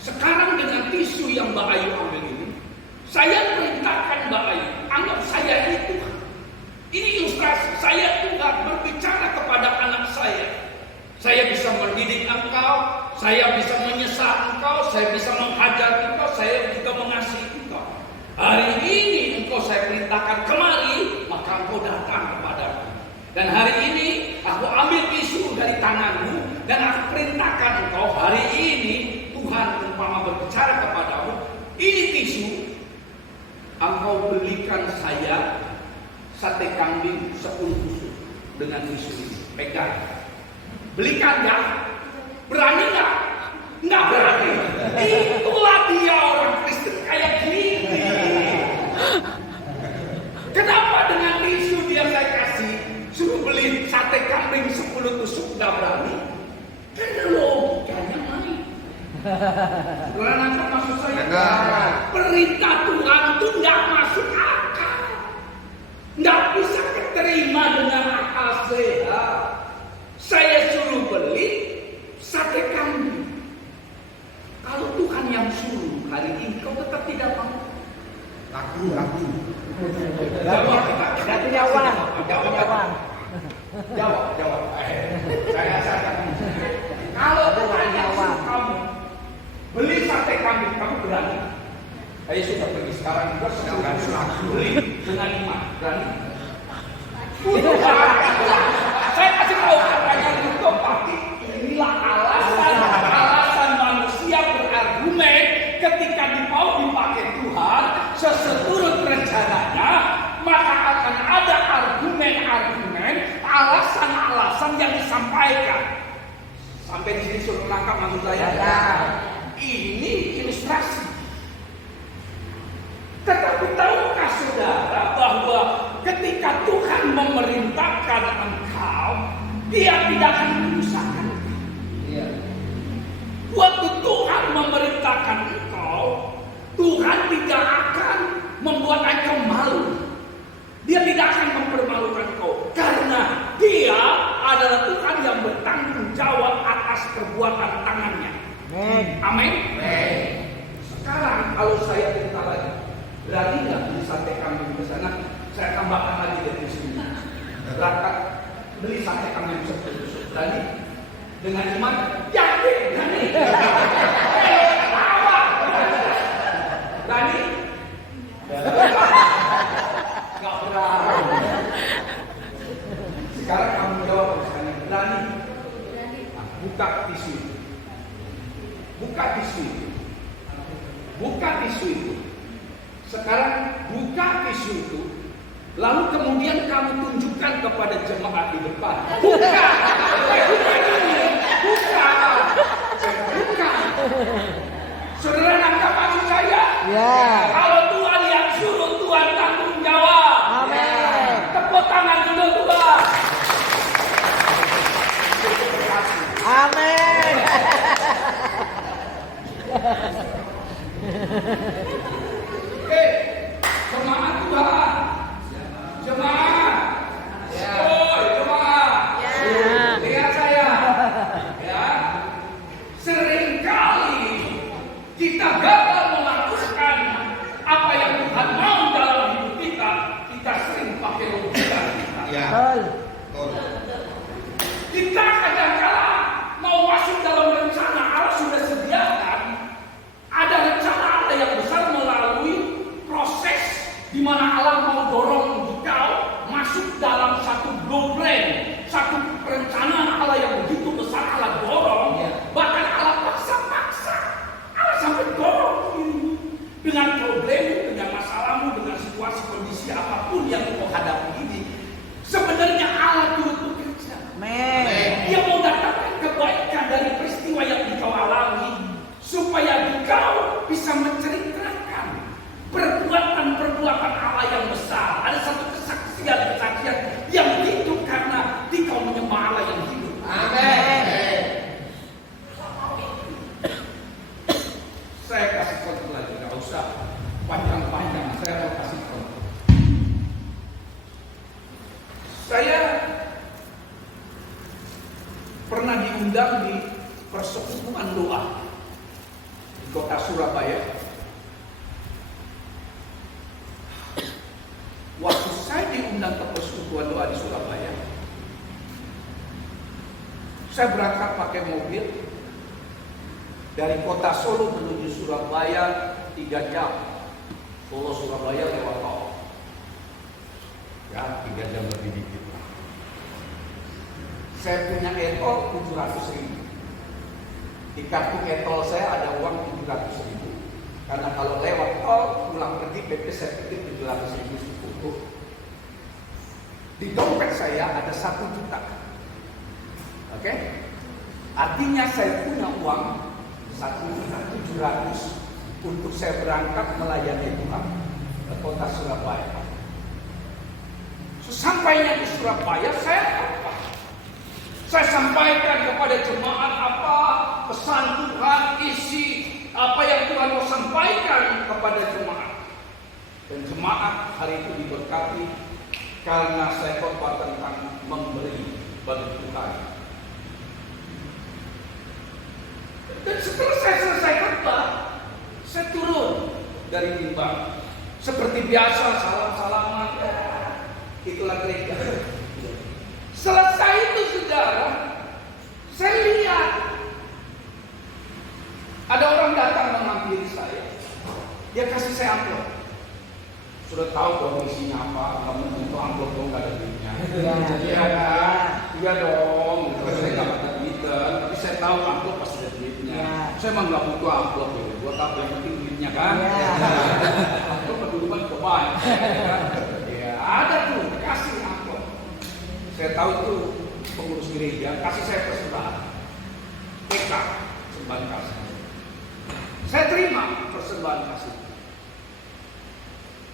sekarang dengan tisu yang Mbak Ayu ambil ini, saya perintahkan Mbak Ayu, anggap saya ini Tuhan. Ini ilustrasi, saya Tuhan berbicara kepada anak saya. Saya bisa mendidik engkau, saya bisa menyesal engkau, saya bisa menghajar engkau, saya juga mengasihi engkau. Hari ini engkau saya perintahkan kemari, maka engkau datang kepadaku. Dan hari ini aku ambil tisu dari tanganmu dan aku perintahkan engkau hari ini Tuhan umpama berbicara kepadamu, ini tisu, engkau belikan saya sate kambing 10 tusuk dengan tisu ini, pegang. Belikan ya? Berani nggak? Nggak berani. Itulah dia orang Kristen kayak gini. Kenapa dengan tisu dia saya kasih, suruh beli sate kambing 10 tusuk nggak berani? Karena logikanya main. Saudara nangkap maksud saya? Perintah Tuhan itu nggak masuk akal, nggak bisa diterima dengan akal sehat. Saya suruh beli sate kambing. Kalau Tuhan yang suruh hari ini, kau tetap tidak mau. Laku. Gak punya uang. Jawab. Saya kalau Tuhan yang suruh kamu beli sate kambing, kamu berani? Saya sudah pergi sekarang juga sedang beli dengan iman, berani? Saya kasih tahu katanya itu pasti inilah alasan manusia berargumen ketika mau dipakai Tuhan seseturut rencananya, maka akan ada argumen-argumen, alasan-alasan yang disampaikan. Sampai di sini suruh menangkap maksud saya. Ini ilustrasi. Tetapi tahukah saudara bahwa ketika Tuhan memerintahkan engkau, Dia tidak akan menyusahkan. Waktu Tuhan memerintahkan engkau, Tuhan tidak akan membuat engkau malu. Dia tidak akan mempermalukan engkau, karena Dia adalah Tuhan yang bertanggung jawab atas perbuatan tangannya. Amin. Sekarang kalau saya cerita lagi, berani nggak beli sate kambing ke sana? Saya tambahkan lagi dari sini. Berangkat beli sate kambing 10 tusuk. Berani? Dengan iman? Yakin? Berani? Berani? Gak berani. Sekarang kamu jawab misalnya, berani? Nah, buka tisu itu. Buka tisu itu. Sekarang buka tisu itu. Lalu kemudian kamu tunjukkan kepada jemaat di depan. Buka. Buka. Amin. Oke, jemaat Tuhan. Jemaat. Oh, jemaat. Lihat saya. Ya. Seringkali kita gagal melakukan apa yang Tuhan mau dalam hidup kita. Kita sering pakai logika kita. Betul. Kita kadang-kala mau masuk dalam rencana Allah sudah sediakan. Ada rencana Allah yang besar melalui proses di mana Allah mau dorong engkau masuk dalam satu blueprint, satu perencanaan Allah yang begitu besar Allah dorong. Bahkan Allah paksa-paksa. Allah sampai dorong dirimu dengan problem, dengan masalahmu, dengan situasi kondisi apapun yang kau hadapi ini. Sebenarnya Allah turut bekerja. Amin. Dia mau datangkan kebaikan dari peristiwa yang engkau alami supaya engkau bisa menceritakan perbuatan-perbuatan Allah yang besar. Ada satu kesaksian yang hidup karena engkau menyembah Allah yang hidup. Amin. Saya kasih contoh lagi, nggak usah panjang-panjang. Saya mau kasih contoh. Saya pernah diundang di persekutuan doa di kota Surabaya. Waktu saya diundang ke persekutuan doa di Surabaya, saya berangkat pakai mobil dari kota Solo menuju Surabaya 3 jam. Solo Surabaya lewat tol. Ya, 3 jam lebih dikit. Saya punya etol 700.000. Di kartu etol saya ada uang 700.000. Karena kalau lewat tol pulang pergi PP saya pikir 700.000 cukup. Di dompet saya ada 1 juta. Oke? Artinya saya punya uang 1.700.000 untuk saya berangkat melayani Tuhan ke kota Surabaya. Sesampainya di Surabaya saya sampaikan kepada jemaat apa pesan Tuhan, isi apa yang Tuhan mau sampaikan kepada jemaat. Dan jemaat hari itu diberkati karena saya khotbah tentang memberi bagi Tuhan. Dan setelah saya selesai khotbah, saya turun dari mimbar. Seperti biasa salam-salaman, itulah gereja. Selesai itu saudara, saya lihat ada orang datang menghampiri saya. Dia kasih saya amplop. Sudah tahu dong isinya apa? Kamu tentu amplop dong, nggak ada duitnya. Iya kan? Iya dong. Saya nggak pakai Twitter, tapi saya tahu amplop pasti ada duitnya. Saya emang nggak butuh amplop ya. Buat apa yang penting duitnya kan? Amplop keduluan kebanyak. Ya ada tuh, kasih amplop. Saya tahu itu pengurus gereja kasih saya persembahan. PK, persembahan kasih. Saya terima persembahan kasih.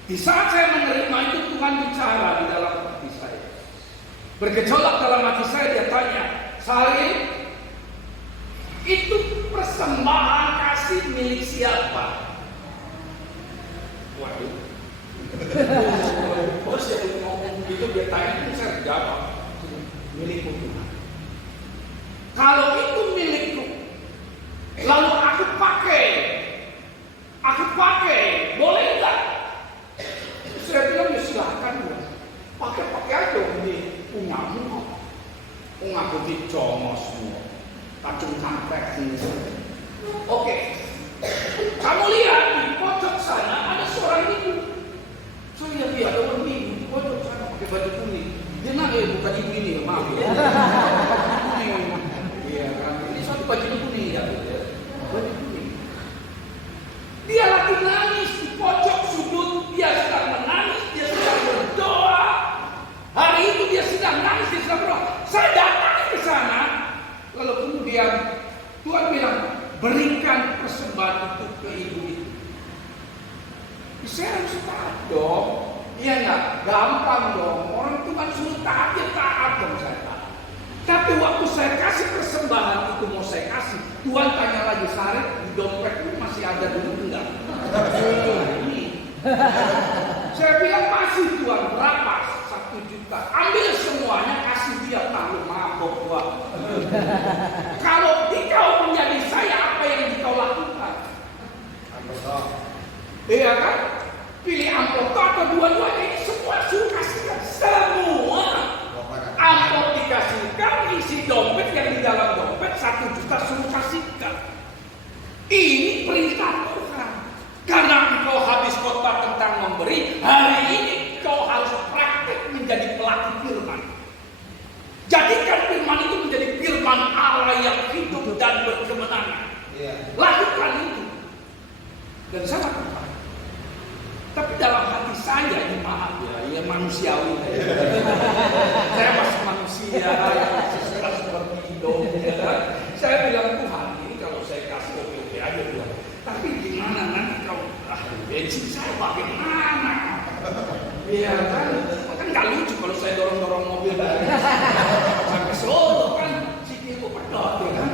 Di saat saya menerima itu Tuhan bicara di dalam hati saya. Bergejolak dalam hati saya, dia tanya, Sari, itu persembahan kasih milik siapa? Waduh. Bos yang ngomong gitu dia tanya, itu saya jawab, milikku Tuhan. Kalau itu milikku, lalu aku pakai, boleh enggak? Saya bilang ya silahkan ya, pakai aja ini punyamu. Aku dicomos semua, kacung kampret semua. Oke, kamu lihat di pojok sana ada seorang ibu. Saya lihat ada orang ibu di pojok sana pakai baju kuning. Dia nanya bukan ibu ini, maaf ya. Iya kan, ini satu baju kuning ya, baju kuning. Dia lagi nangis di pojok sudut, dia sedang menangis, dia sedang berdoa. Hari itu dia sedang nangis, dia sedang berdoa. Saya datang ke sana, lalu kemudian Tuhan bilang, berikan persembahan itu ke ibu itu. Saya harus taat dong. Iya nggak? Gampang dong. Orang Tuhan suruh taat, ya taat dong saya taat. Tapi waktu saya kasih persembahan itu, Tuhan tanya lagi, Sarip di dompetmu masih ada dulu enggak? Saya bilang masih Tuhan, berapa? 1 juta. Ambil semuanya, kasih dia, tahu mabok gua. Kalau engkau menjadi saya, apa yang engkau lakukan? Iya kan? Pilih amplop atau dua-duanya, ini semua suruh kasihkan. Semua amplop dikasihkan, isi dompet yang di dalam dompet 1 juta suruh kasihkan. Ini perintah Tuhan. Karena engkau habis khotbah tentang memberi, hari ini kau harus praktik menjadi pelaku firman. Jadikan firman itu menjadi firman Allah yang hidup dan berkemenangan. Lakukan itu. Dan saya lakukan. Tapi dalam hati saya, ini maaf ya manusiawi. Saya masih manusia yang suka seperti hidung. Ya. Saya bilang, Tuhan, ini kalau saya kasih oke aja Tuhan. Tapi gimana nanti kalau bensin saya bagaimana? Iya kan nggak lucu kalau saya dorong mobil sampai Solo kan sikilku pedot, ya kan?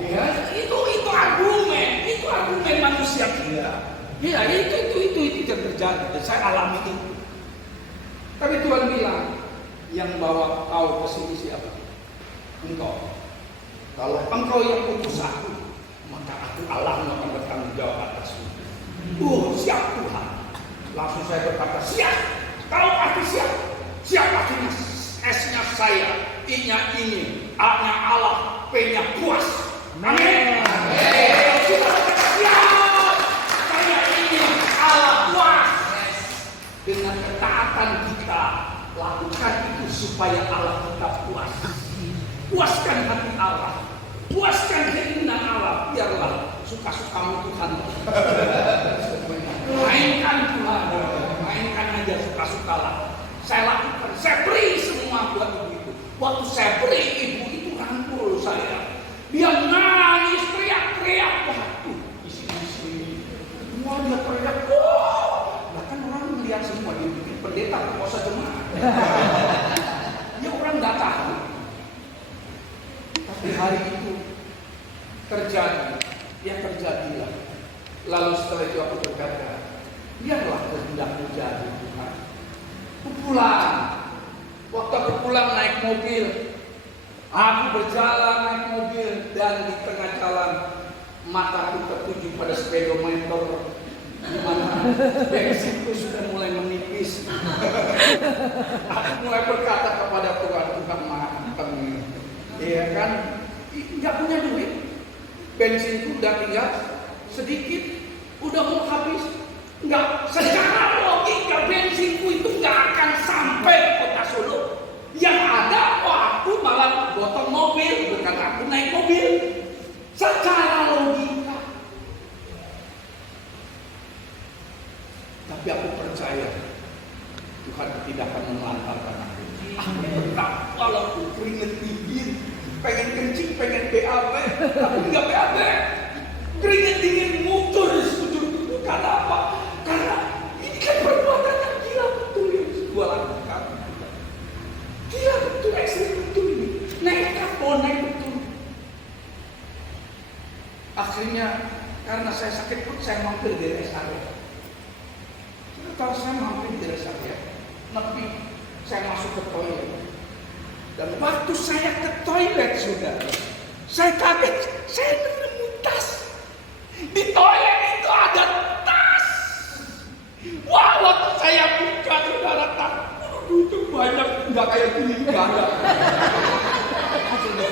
Iya, itu argumen manusia kita. Iya, itu yang terjadi dan saya alami itu. Tapi Tuhan bilang, yang bawa kau ke sini siapa? Engkau. Kalau engkau yang putus aku, maka aku Allah akan bertanggung jawab atasmu. Siap Tuhan. Langsung saya berkata, siap. Kau pasti siap. Siap akhirnya S-nya saya, I-nya ini, A-nya Allah, P-nya puas. Amin. Siap. Saya ini Allah puas. Dengan ketaatan kita lakukan itu supaya Allah kita puas. Puaskan hati Allah. Puaskan keinginan Allah. Biarlah suka-sukamu Tuhan. Mainkan Tuhan. Mainkan aja suka-sukalah. Saya lakukan. Saya beri semua buat ibu itu. Waktu saya beri, ibu itu rangkul saya. Dia nangis, teriak-teriak. Waduh, isi-isi. Semua dia teriak. Nah kan orang melihat semua. Dia bikin pendeta perkosa jemaat. Ya orang nggak tahu. Tapi hari itu terjadi, ya terjadilah. Lalu setelah itu aku berkata, biarlah kehendakmu jadi Tuhan. Aku pulang. Waktu aku pulang naik mobil, aku berjalan naik mobil dan di tengah jalan mataku tertuju pada speedometer di mana bensinku sudah mulai menipis. Aku mulai berkata kepada Tuhan, Tuhan maafkan. Iya kan, nggak punya duit, bensinku udah tinggal sedikit, udah mau habis. Nggak, secara logika bensinku itu nggak akan sampai ke kota Solo. Yang ada, aku malah gotong mobil, bukan aku naik mobil. Secara logika. Tapi aku percaya Tuhan tidak akan melantarkan aku. Aku tetap walaupun keringet dingin, pengen kencing, pengen BAB, tapi nggak BAB. Keringet dingin muncul di sekujur tubuh. Karena apa? Karena ini kan perbuatan yang gila betul yang gua lakukan. Gila betul, ekstrim betul ini. Nekat, naik betul. Akhirnya karena saya sakit perut, saya mampir di rest area. Kalau saya mampir di rest area, tapi saya masuk ke toilet. Dan waktu saya ke toilet sudah, saya kaget, saya nemu tas. Di toilet itu ada tas. Wah, waktu saya buka saudara tas, itu banyak, nggak kayak gini juga ada.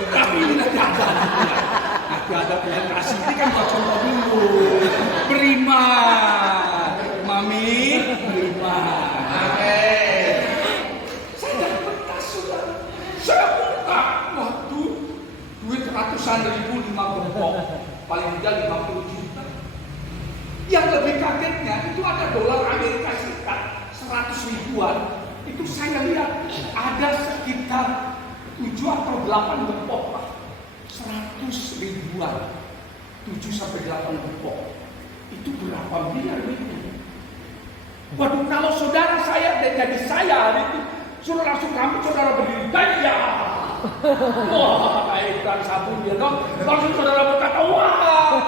Tapi ini nanti ada Tuhan kasih, ini kan coba dulu. Beriman, mami, beriman. Amin. Saya dapat tas saudara. Saya buka, waduh, duit ratusan ribu, 5 gembok, paling tidak 50 juta. Yang lebih kagetnya itu ada dolar Amerika Serikat 100 ribuan. Itu saya lihat ada sekitar 7 atau 8 gembok, Pak. 100 ribuan, 7 sampai 8 gembok. Itu berapa miliar itu? Waduh, kalau saudara saya dan jadi saya hari itu, suruh langsung rambut saudara berdiri, gaya. Wah, kayak iklan sabun dia, langsung saudara berkata, wah,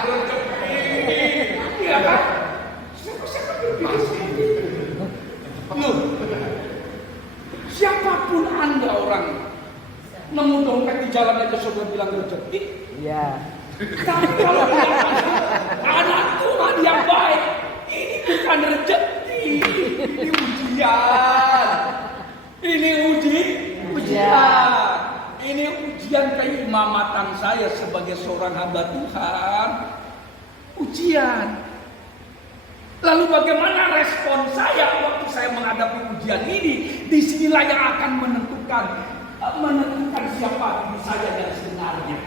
rezeki, iya kan? Siapa berpikir loh, siapapun Anda orang nemu dompet di jalan aja saudara bilang rezeki. Iya. Tapi kalau ada Tuhan yang baik, ini bukan rezeki, ini ujian. Ini ujian. Ini ujian keimamatan saya sebagai seorang hamba Tuhan. Ujian. Lalu bagaimana respon saya waktu saya menghadapi ujian ini? Disinilah yang akan menentukan siapa diri saya yang sebenarnya.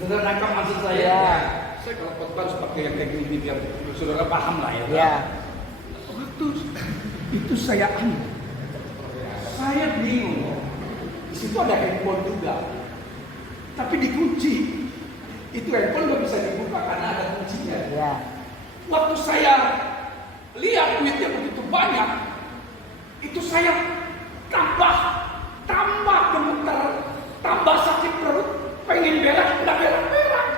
Saudara nangkap maksud saya? Ya. Saya kalau khotbah harus pakai yang kayak gini biar saudara paham lah ya. Ya. Waktu itu saya bingung. Di situ ada handphone juga, tapi dikunci. Itu handphone nggak bisa dibuka karena ada kuncinya. Ya. Waktu saya lihat duitnya begitu banyak, itu saya tambah gemeter, tambah sakit perut, pengen berak, nggak berak.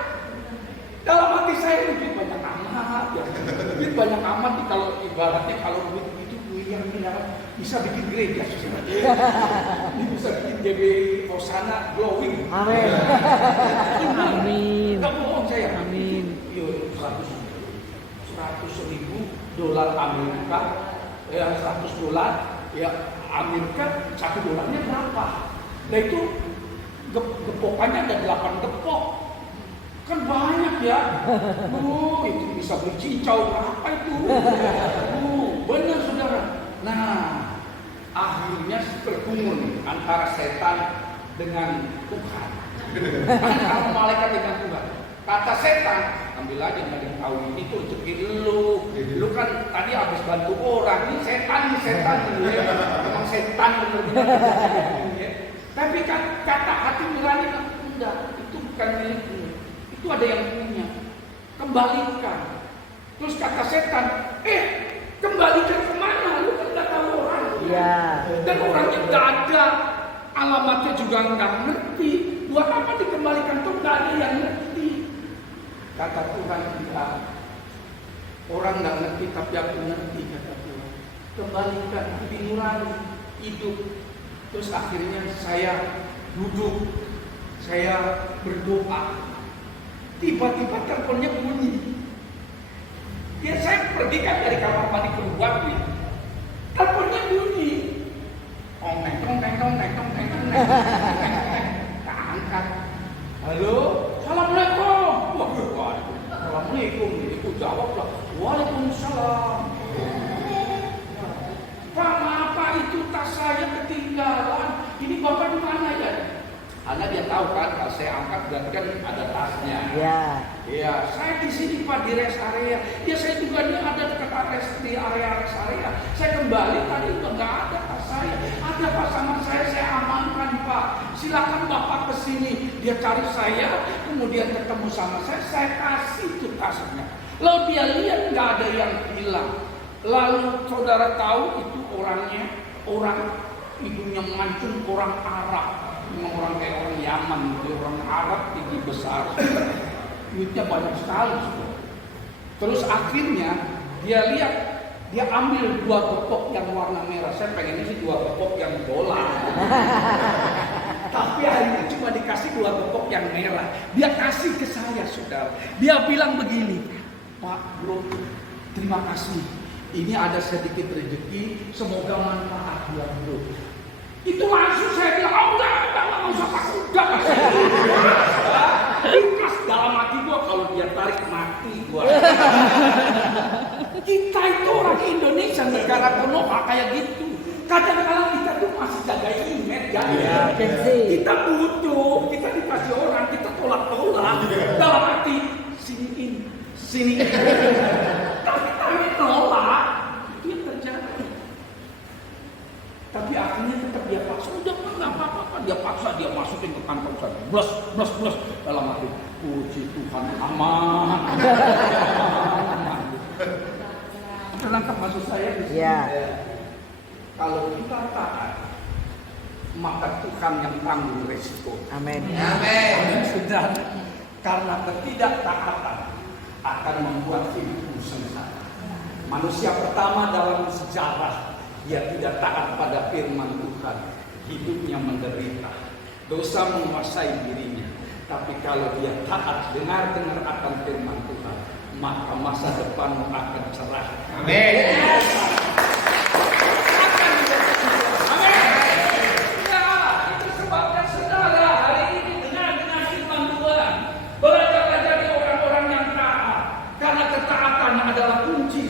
Dalam hati saya duit banyak amat, ya. Duit banyak amat nih, kalau ibaratnya kalau duit itu duit yang bisa bikin gereja, ini bisa bikin GBI Hosana glowing. Amin. Amin. Nggak bohong saya. Amin. Yo, 100.000 dolar Amerika, ya 100 dolar, ya Amerika 1 dolarnya berapa? Nah itu gepokannya ada 8 gepok, kan banyak ya. Itu bisa beli cincau berapa itu? Benar saudara. Nah, akhirnya bergumul antara setan dengan Tuhan, antara malaikat dengan Tuhan. Kata setan, ambil aja nggak ada yang tahu ini tuh rezeki lu kan tadi habis bantu orang, ini setan ya. Memang setan benar-benar. Tapi kan kata hati nurani kan enggak, itu bukan milikmu, itu ada yang punya, kembalikan. Terus kata setan, kembalikan kemana? Lu kan nggak tahu orang. Iya. Dan orangnya nggak ada, alamatnya juga nggak ngerti. Buat apa dikembalikan tuh nggak ada yang ngerti. Kata Tuhan tidak. Orang nggak ngerti tapi aku ngerti, kata Tuhan. Kembalikan budi nurani, hidup. Terus akhirnya saya duduk, saya berdoa. Tiba-tiba teleponnya bunyi. Ya saya pergi kan dari kamar mandi keluar nih. Teleponnya bunyi. Tong neng. Tak angkat. Halo, assalamualaikum. Assalamualaikum. Itu jawablah. Waalaikumsalam. Pak, maaf Pak, itu tas saya ketinggalan. Ini Bapak di mana ya? Karena dia tahu kan kalau saya angkat berarti kan ada tasnya. Ya. Iya, saya di sini Pak di rest area. Ya saya juga ini ada dekat di area rest area. Saya kembali tadi udah nggak ada tas saya. Ada Pak sama saya amankan Pak. Silakan Bapak ke sini. Dia cari saya, kemudian ketemu sama saya kasih itu tasnya. Lalu dia lihat nggak ada yang hilang. Lalu saudara tahu itu orang hidungnya mancung, orang Arab. Memang orang kayak orang Yaman, orang Arab tinggi besar. Duitnya banyak sekali. Terus akhirnya dia lihat, dia ambil 2 gepok yang warna merah. Saya pengennya sih 2 gepok yang bola. Tapi akhirnya cuma dikasih 2 gepok yang merah. Dia kasih ke saya, saudara. Dia bilang begini, Pak Bro, terima kasih. Ini ada sedikit rezeki, semoga manfaat buat Bro. Itu langsung saya bilang, enggak usah takut, ikhlas dalam hati gua, kalau dia tarik mati gua. Kita itu orang Indonesia, negara Konoha kayak gitu. Kadang-kadang kita tuh masih jaga image, ya. Kita butuh, kita dikasih orang, kita tolak-tolak. Dalam hati, sini. Tapi kami tolak, itu yang terjadi. Tapi akhirnya tetap dia paksa, udah nggak apa-apa, dia paksa, dia masukin ke kantong saya, blus dalam hati, puji Tuhan, aman. Terangkap maksud saya di sini. Ya. Kalau kita taat, maka Tuhan yang tanggung resiko. Amin. Amin. Saudara, karena ketidaktaatan akan membuat hidupmu sengsara. Manusia pertama dalam sejarah, dia tidak taat pada firman Tuhan, hidupnya menderita. Dosa menguasai dirinya. Tapi kalau dia taat, dengar-dengar akan firman Tuhan, maka masa depanmu akan cerah. Amin.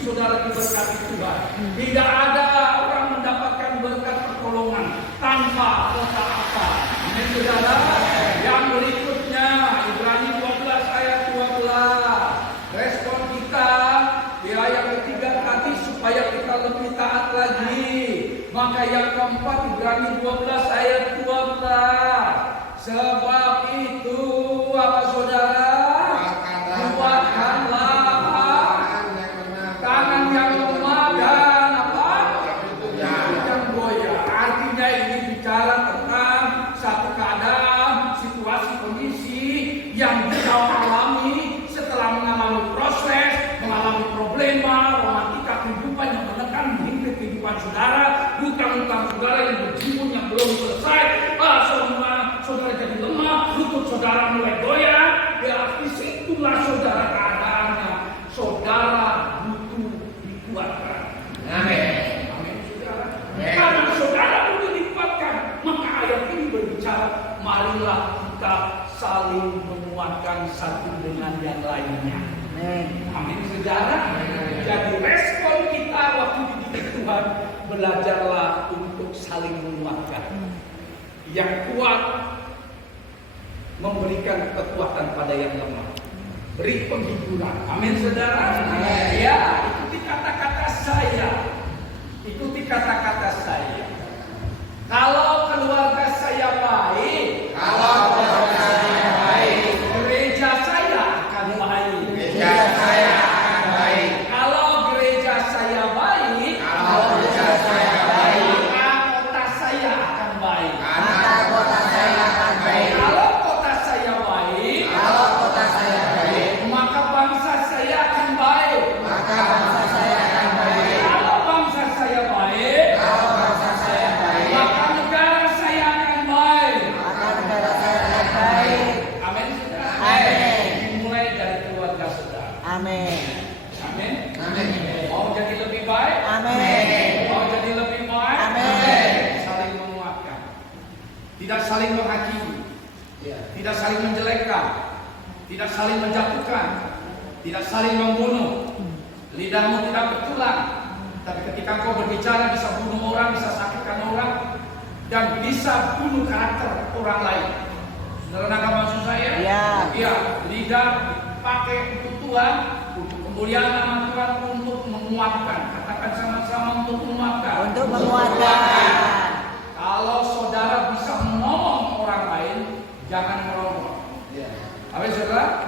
Saudara diberkati Tuhan. Tidak ada orang mendapatkan berkat pertolongan tanpa ketaatan. Amin saudara. Yang berikutnya Ibrani 12 ayat 12. Respon kita ya yang ketiga tadi supaya kita lebih taat lagi. Maka yang keempat Ibrani 12 ayat 12. Sebab itu apa saudara? Kuatkanlah tangan yang lemah dan apa? Yang goyah. Artinya ini bicara tentang satu keadaan, situasi, kondisi yang kita alami setelah mengalami proses, mengalami problema, romantika kehidupan yang menekan hidup kehidupan saudara, hutang-hutang saudara yang berjimun yang belum selesai, saudara jadi lemah, lutut saudara mulai goyah, ya disitulah saudara keadaannya, saudara dikuatkan. Amin. Amin saudara. Amin. Karena saudara perlu dikuatkan, maka ayat ini berbicara, marilah kita saling menguatkan satu dengan yang lainnya. Amin. Amin saudara. Jadi respon kita waktu dididik Tuhan, belajarlah untuk saling menguatkan. Yang kuat memberikan kekuatan pada yang lemah. Beri penghiburan. Amin saudara. Amin. Ya, ikuti kata-kata saya. Ikuti kata-kata saya. Kalau keluarga saya baik, gereja saya akan baik. Kalau gereja saya baik, maka kota saya akan baik. Kalau kota saya baik, maka bangsa saya akan baik. Kalau bangsa saya baik, maka negara saya akan baik. Amin saudara. Amin. Dimulai dari keluarga saudara. Amin. Amin. Mau jadi lebih baik? Amin. Mau jadi lebih baik? Amin. Saling menguatkan. Tidak saling menghakimi. Tidak saling menjelekkan. Tidak saling menjatuhkan. Tidak saling membunuh. Lidahmu tidak bertulang. Tapi ketika kau berbicara bisa bunuh orang, bisa sakitkan orang, dan bisa bunuh karakter orang lain. Saudara nangkap maksud saya? Ya. Iya, lidah dipakai untuk Tuhan, untuk kemuliaan nama Tuhan, untuk menguatkan. Katakan sama-sama untuk menguatkan. Untuk menguatkan. Kalau saudara bisa menolong orang lain, jangan merongrong. Amin saudara?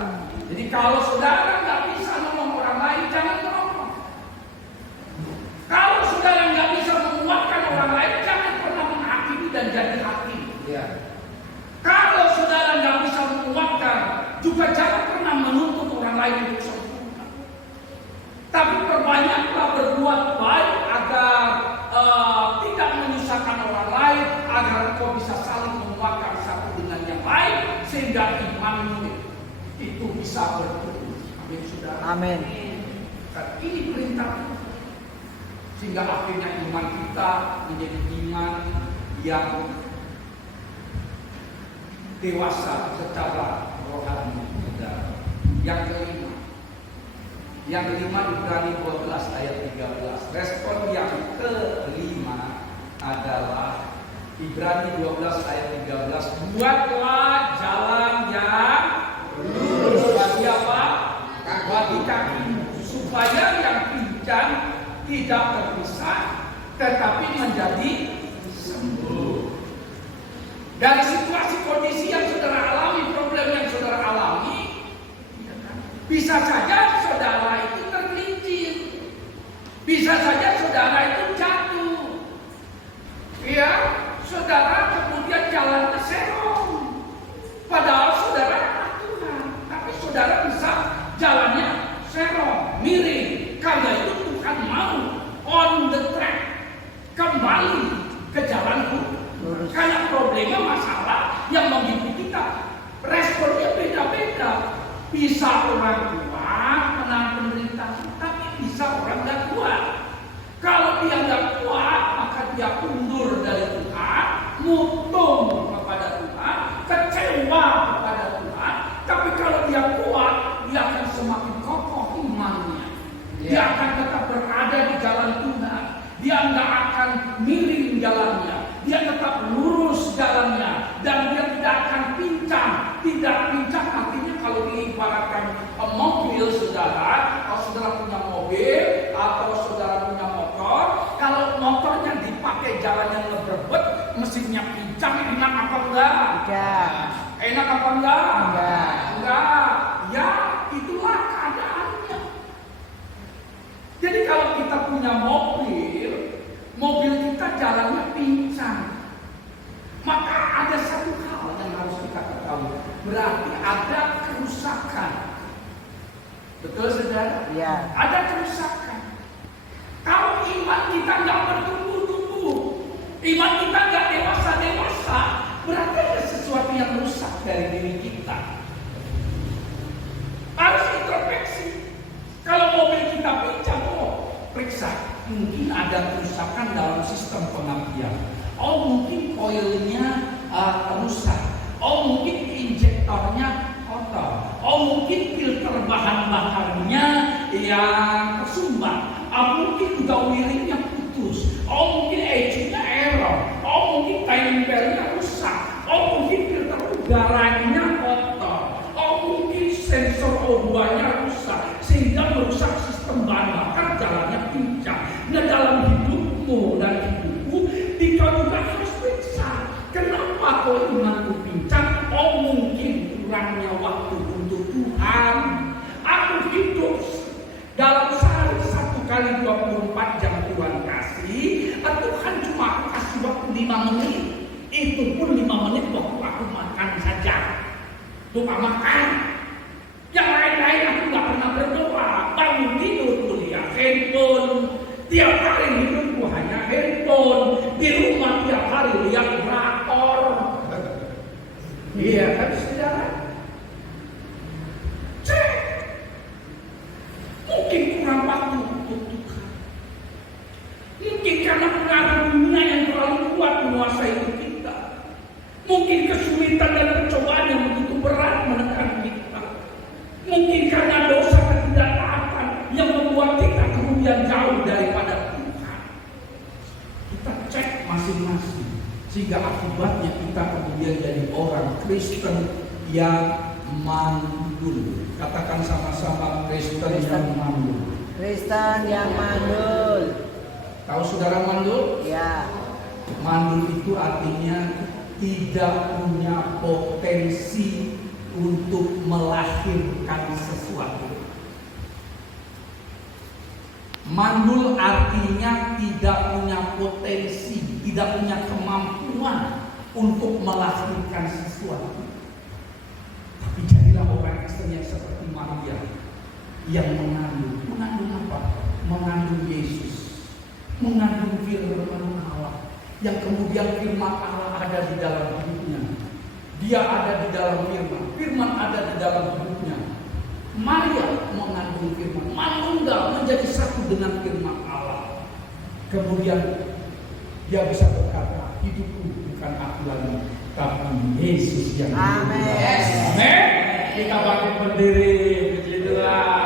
Jadi kalau saudara nggak bisa menolong orang lain, jangan merongrong. Kalau saudara nggak bisa menguatkan orang lain, jangan pernah menghakimi dan jadi hakim. Kalau saudara nggak bisa menguatkan, juga jangan pernah menuntut orang lain untuk sempurna. Tapi perbanyaklah berbuat baik agar tidak menyusahkan orang lain, agar kau bisa saling menguatkan satu dengan yang lain, sehingga imanmu itu bisa bertumbuh. Amin saudara. Amin. Dan ini perintah Tuhan. Sehingga akhirnya iman kita menjadi iman yang dewasa secara rohani. Yang kelima Ibrani 12 ayat 13. Respon yang kelima adalah Ibrani 12 ayat 13. Buatlah jalan yang lurus bagi apa? Bagi kakimu, supaya yang pincang tidak terpisah, tetapi menjadi sembuh. Dari situasi kondisi yang saudara alami, problem yang saudara alami, bisa saja saudara itu tergelincir, bisa saja saudara itu jatuh, ya, saudara yang mengikuti kita responnya beda-beda. Bisa orang tua menang penderitaan, tapi bisa orang nggak kuat. Kalau dia nggak kuat, maka dia undur dari Tuhan, mutung kepada Tuhan, kecewa kepada Tuhan. Tapi kalau dia kuat, dia akan semakin kokoh imannya. Dia akan tetap berada di jalan Tuhan. Dia nggak akan miring jalannya. Dia tetap lurus jalannya. Dan dia tidak akan pincang. Tidak pincang artinya kalau diibaratkan mobil saudara. Kalau saudara punya mobil atau saudara punya motor. Kalau motornya dipakai jalan yang berbet, mesinnya pincang, enak apa enggak? Enggak. Enak apa enggak? Enggak. Enggak. Ya, itulah keadaannya. Jadi kalau kita punya mobil kita jalannya pincang. Maka ada satu hal yang harus kita ketahui. Berarti ada kerusakan. Betul saudara? Iya. Ada kerusakan. Kalau iman kita nggak bertumbuh-tumbuh, iman kita nggak dewasa-dewasa, berarti ada sesuatu yang rusak dari diri kita. Harus introspeksi. Kalau mobil kita pincang, periksa. Mungkin ada kerusakan dalam sistem pengapaian. Mungkin koilnya rusak. Mungkin injektornya kotor. Mungkin filter bahan bakarnya yang tersumbat. Mungkin juga wiringnya putus. Mungkin ECU-nya error. Mungkin timing belt-nya rusak. Mungkin filter udaranya kotor. Mungkin sensor O2-nya rusak sehingga merusak sistem bahan bakar, jalannya pincang. Nah, dalam hidupmu dan hidupku, kita juga harus periksa. Kenapa kok imanku pincang? Mungkin kurangnya waktu untuk Tuhan. Aku hidup dalam sehari 1 kali 24 jam Tuhan kasih. Tuhan cuma aku kasih waktu 5 menit. Itu pun 5 menit waktu aku makan saja. Lupa makan. Yang lain-lain aku gak pernah berdoa. Bangun tidur kuliah handphone. Tiap hari hidupku hanya handphone. Di rumah tiap hari lihat drakor. Iya kan saudara? Cek. Mungkin kurang waktu untuk Tuhan. Mungkin karena pengaruh dunia yang terlalu kuat menguasai hidup kita. Mungkin kesulitan dan pencobaan yang begitu berat menekan kita. Mungkin karena dosa ketidaktaatan yang membuat kita kemudian jauh daripada Tuhan. Kita cek masing-masing sehingga akibatnya kita kemudian jadi orang Kristen yang mandul. Katakan sama-sama Kristen yang mandul. Kristen yang mandul. Tahu saudara mandul? Ya. Mandul itu artinya tidak punya potensi untuk melahirkan sesuatu. Mandul artinya tidak punya potensi, tidak punya kemampuan untuk melahirkan sesuatu. Tapi jadilah orang Kristen yang seperti Maria yang mengandung. Mengandung apa? Mengandung Yesus, mengandung firman Allah, yang kemudian firman Allah ada di dalam hidupnya. Dia ada di dalam firman, firman ada di dalam hidupnya. Maria mengandung firman, manunggal menjadi satu dengan firman Allah. Kemudian dia bisa berkata, hidupku bukan aku lagi, tapi Yesus yang hidup. Amin. Amin. Kita bangkit berdiri, puji Tuhan.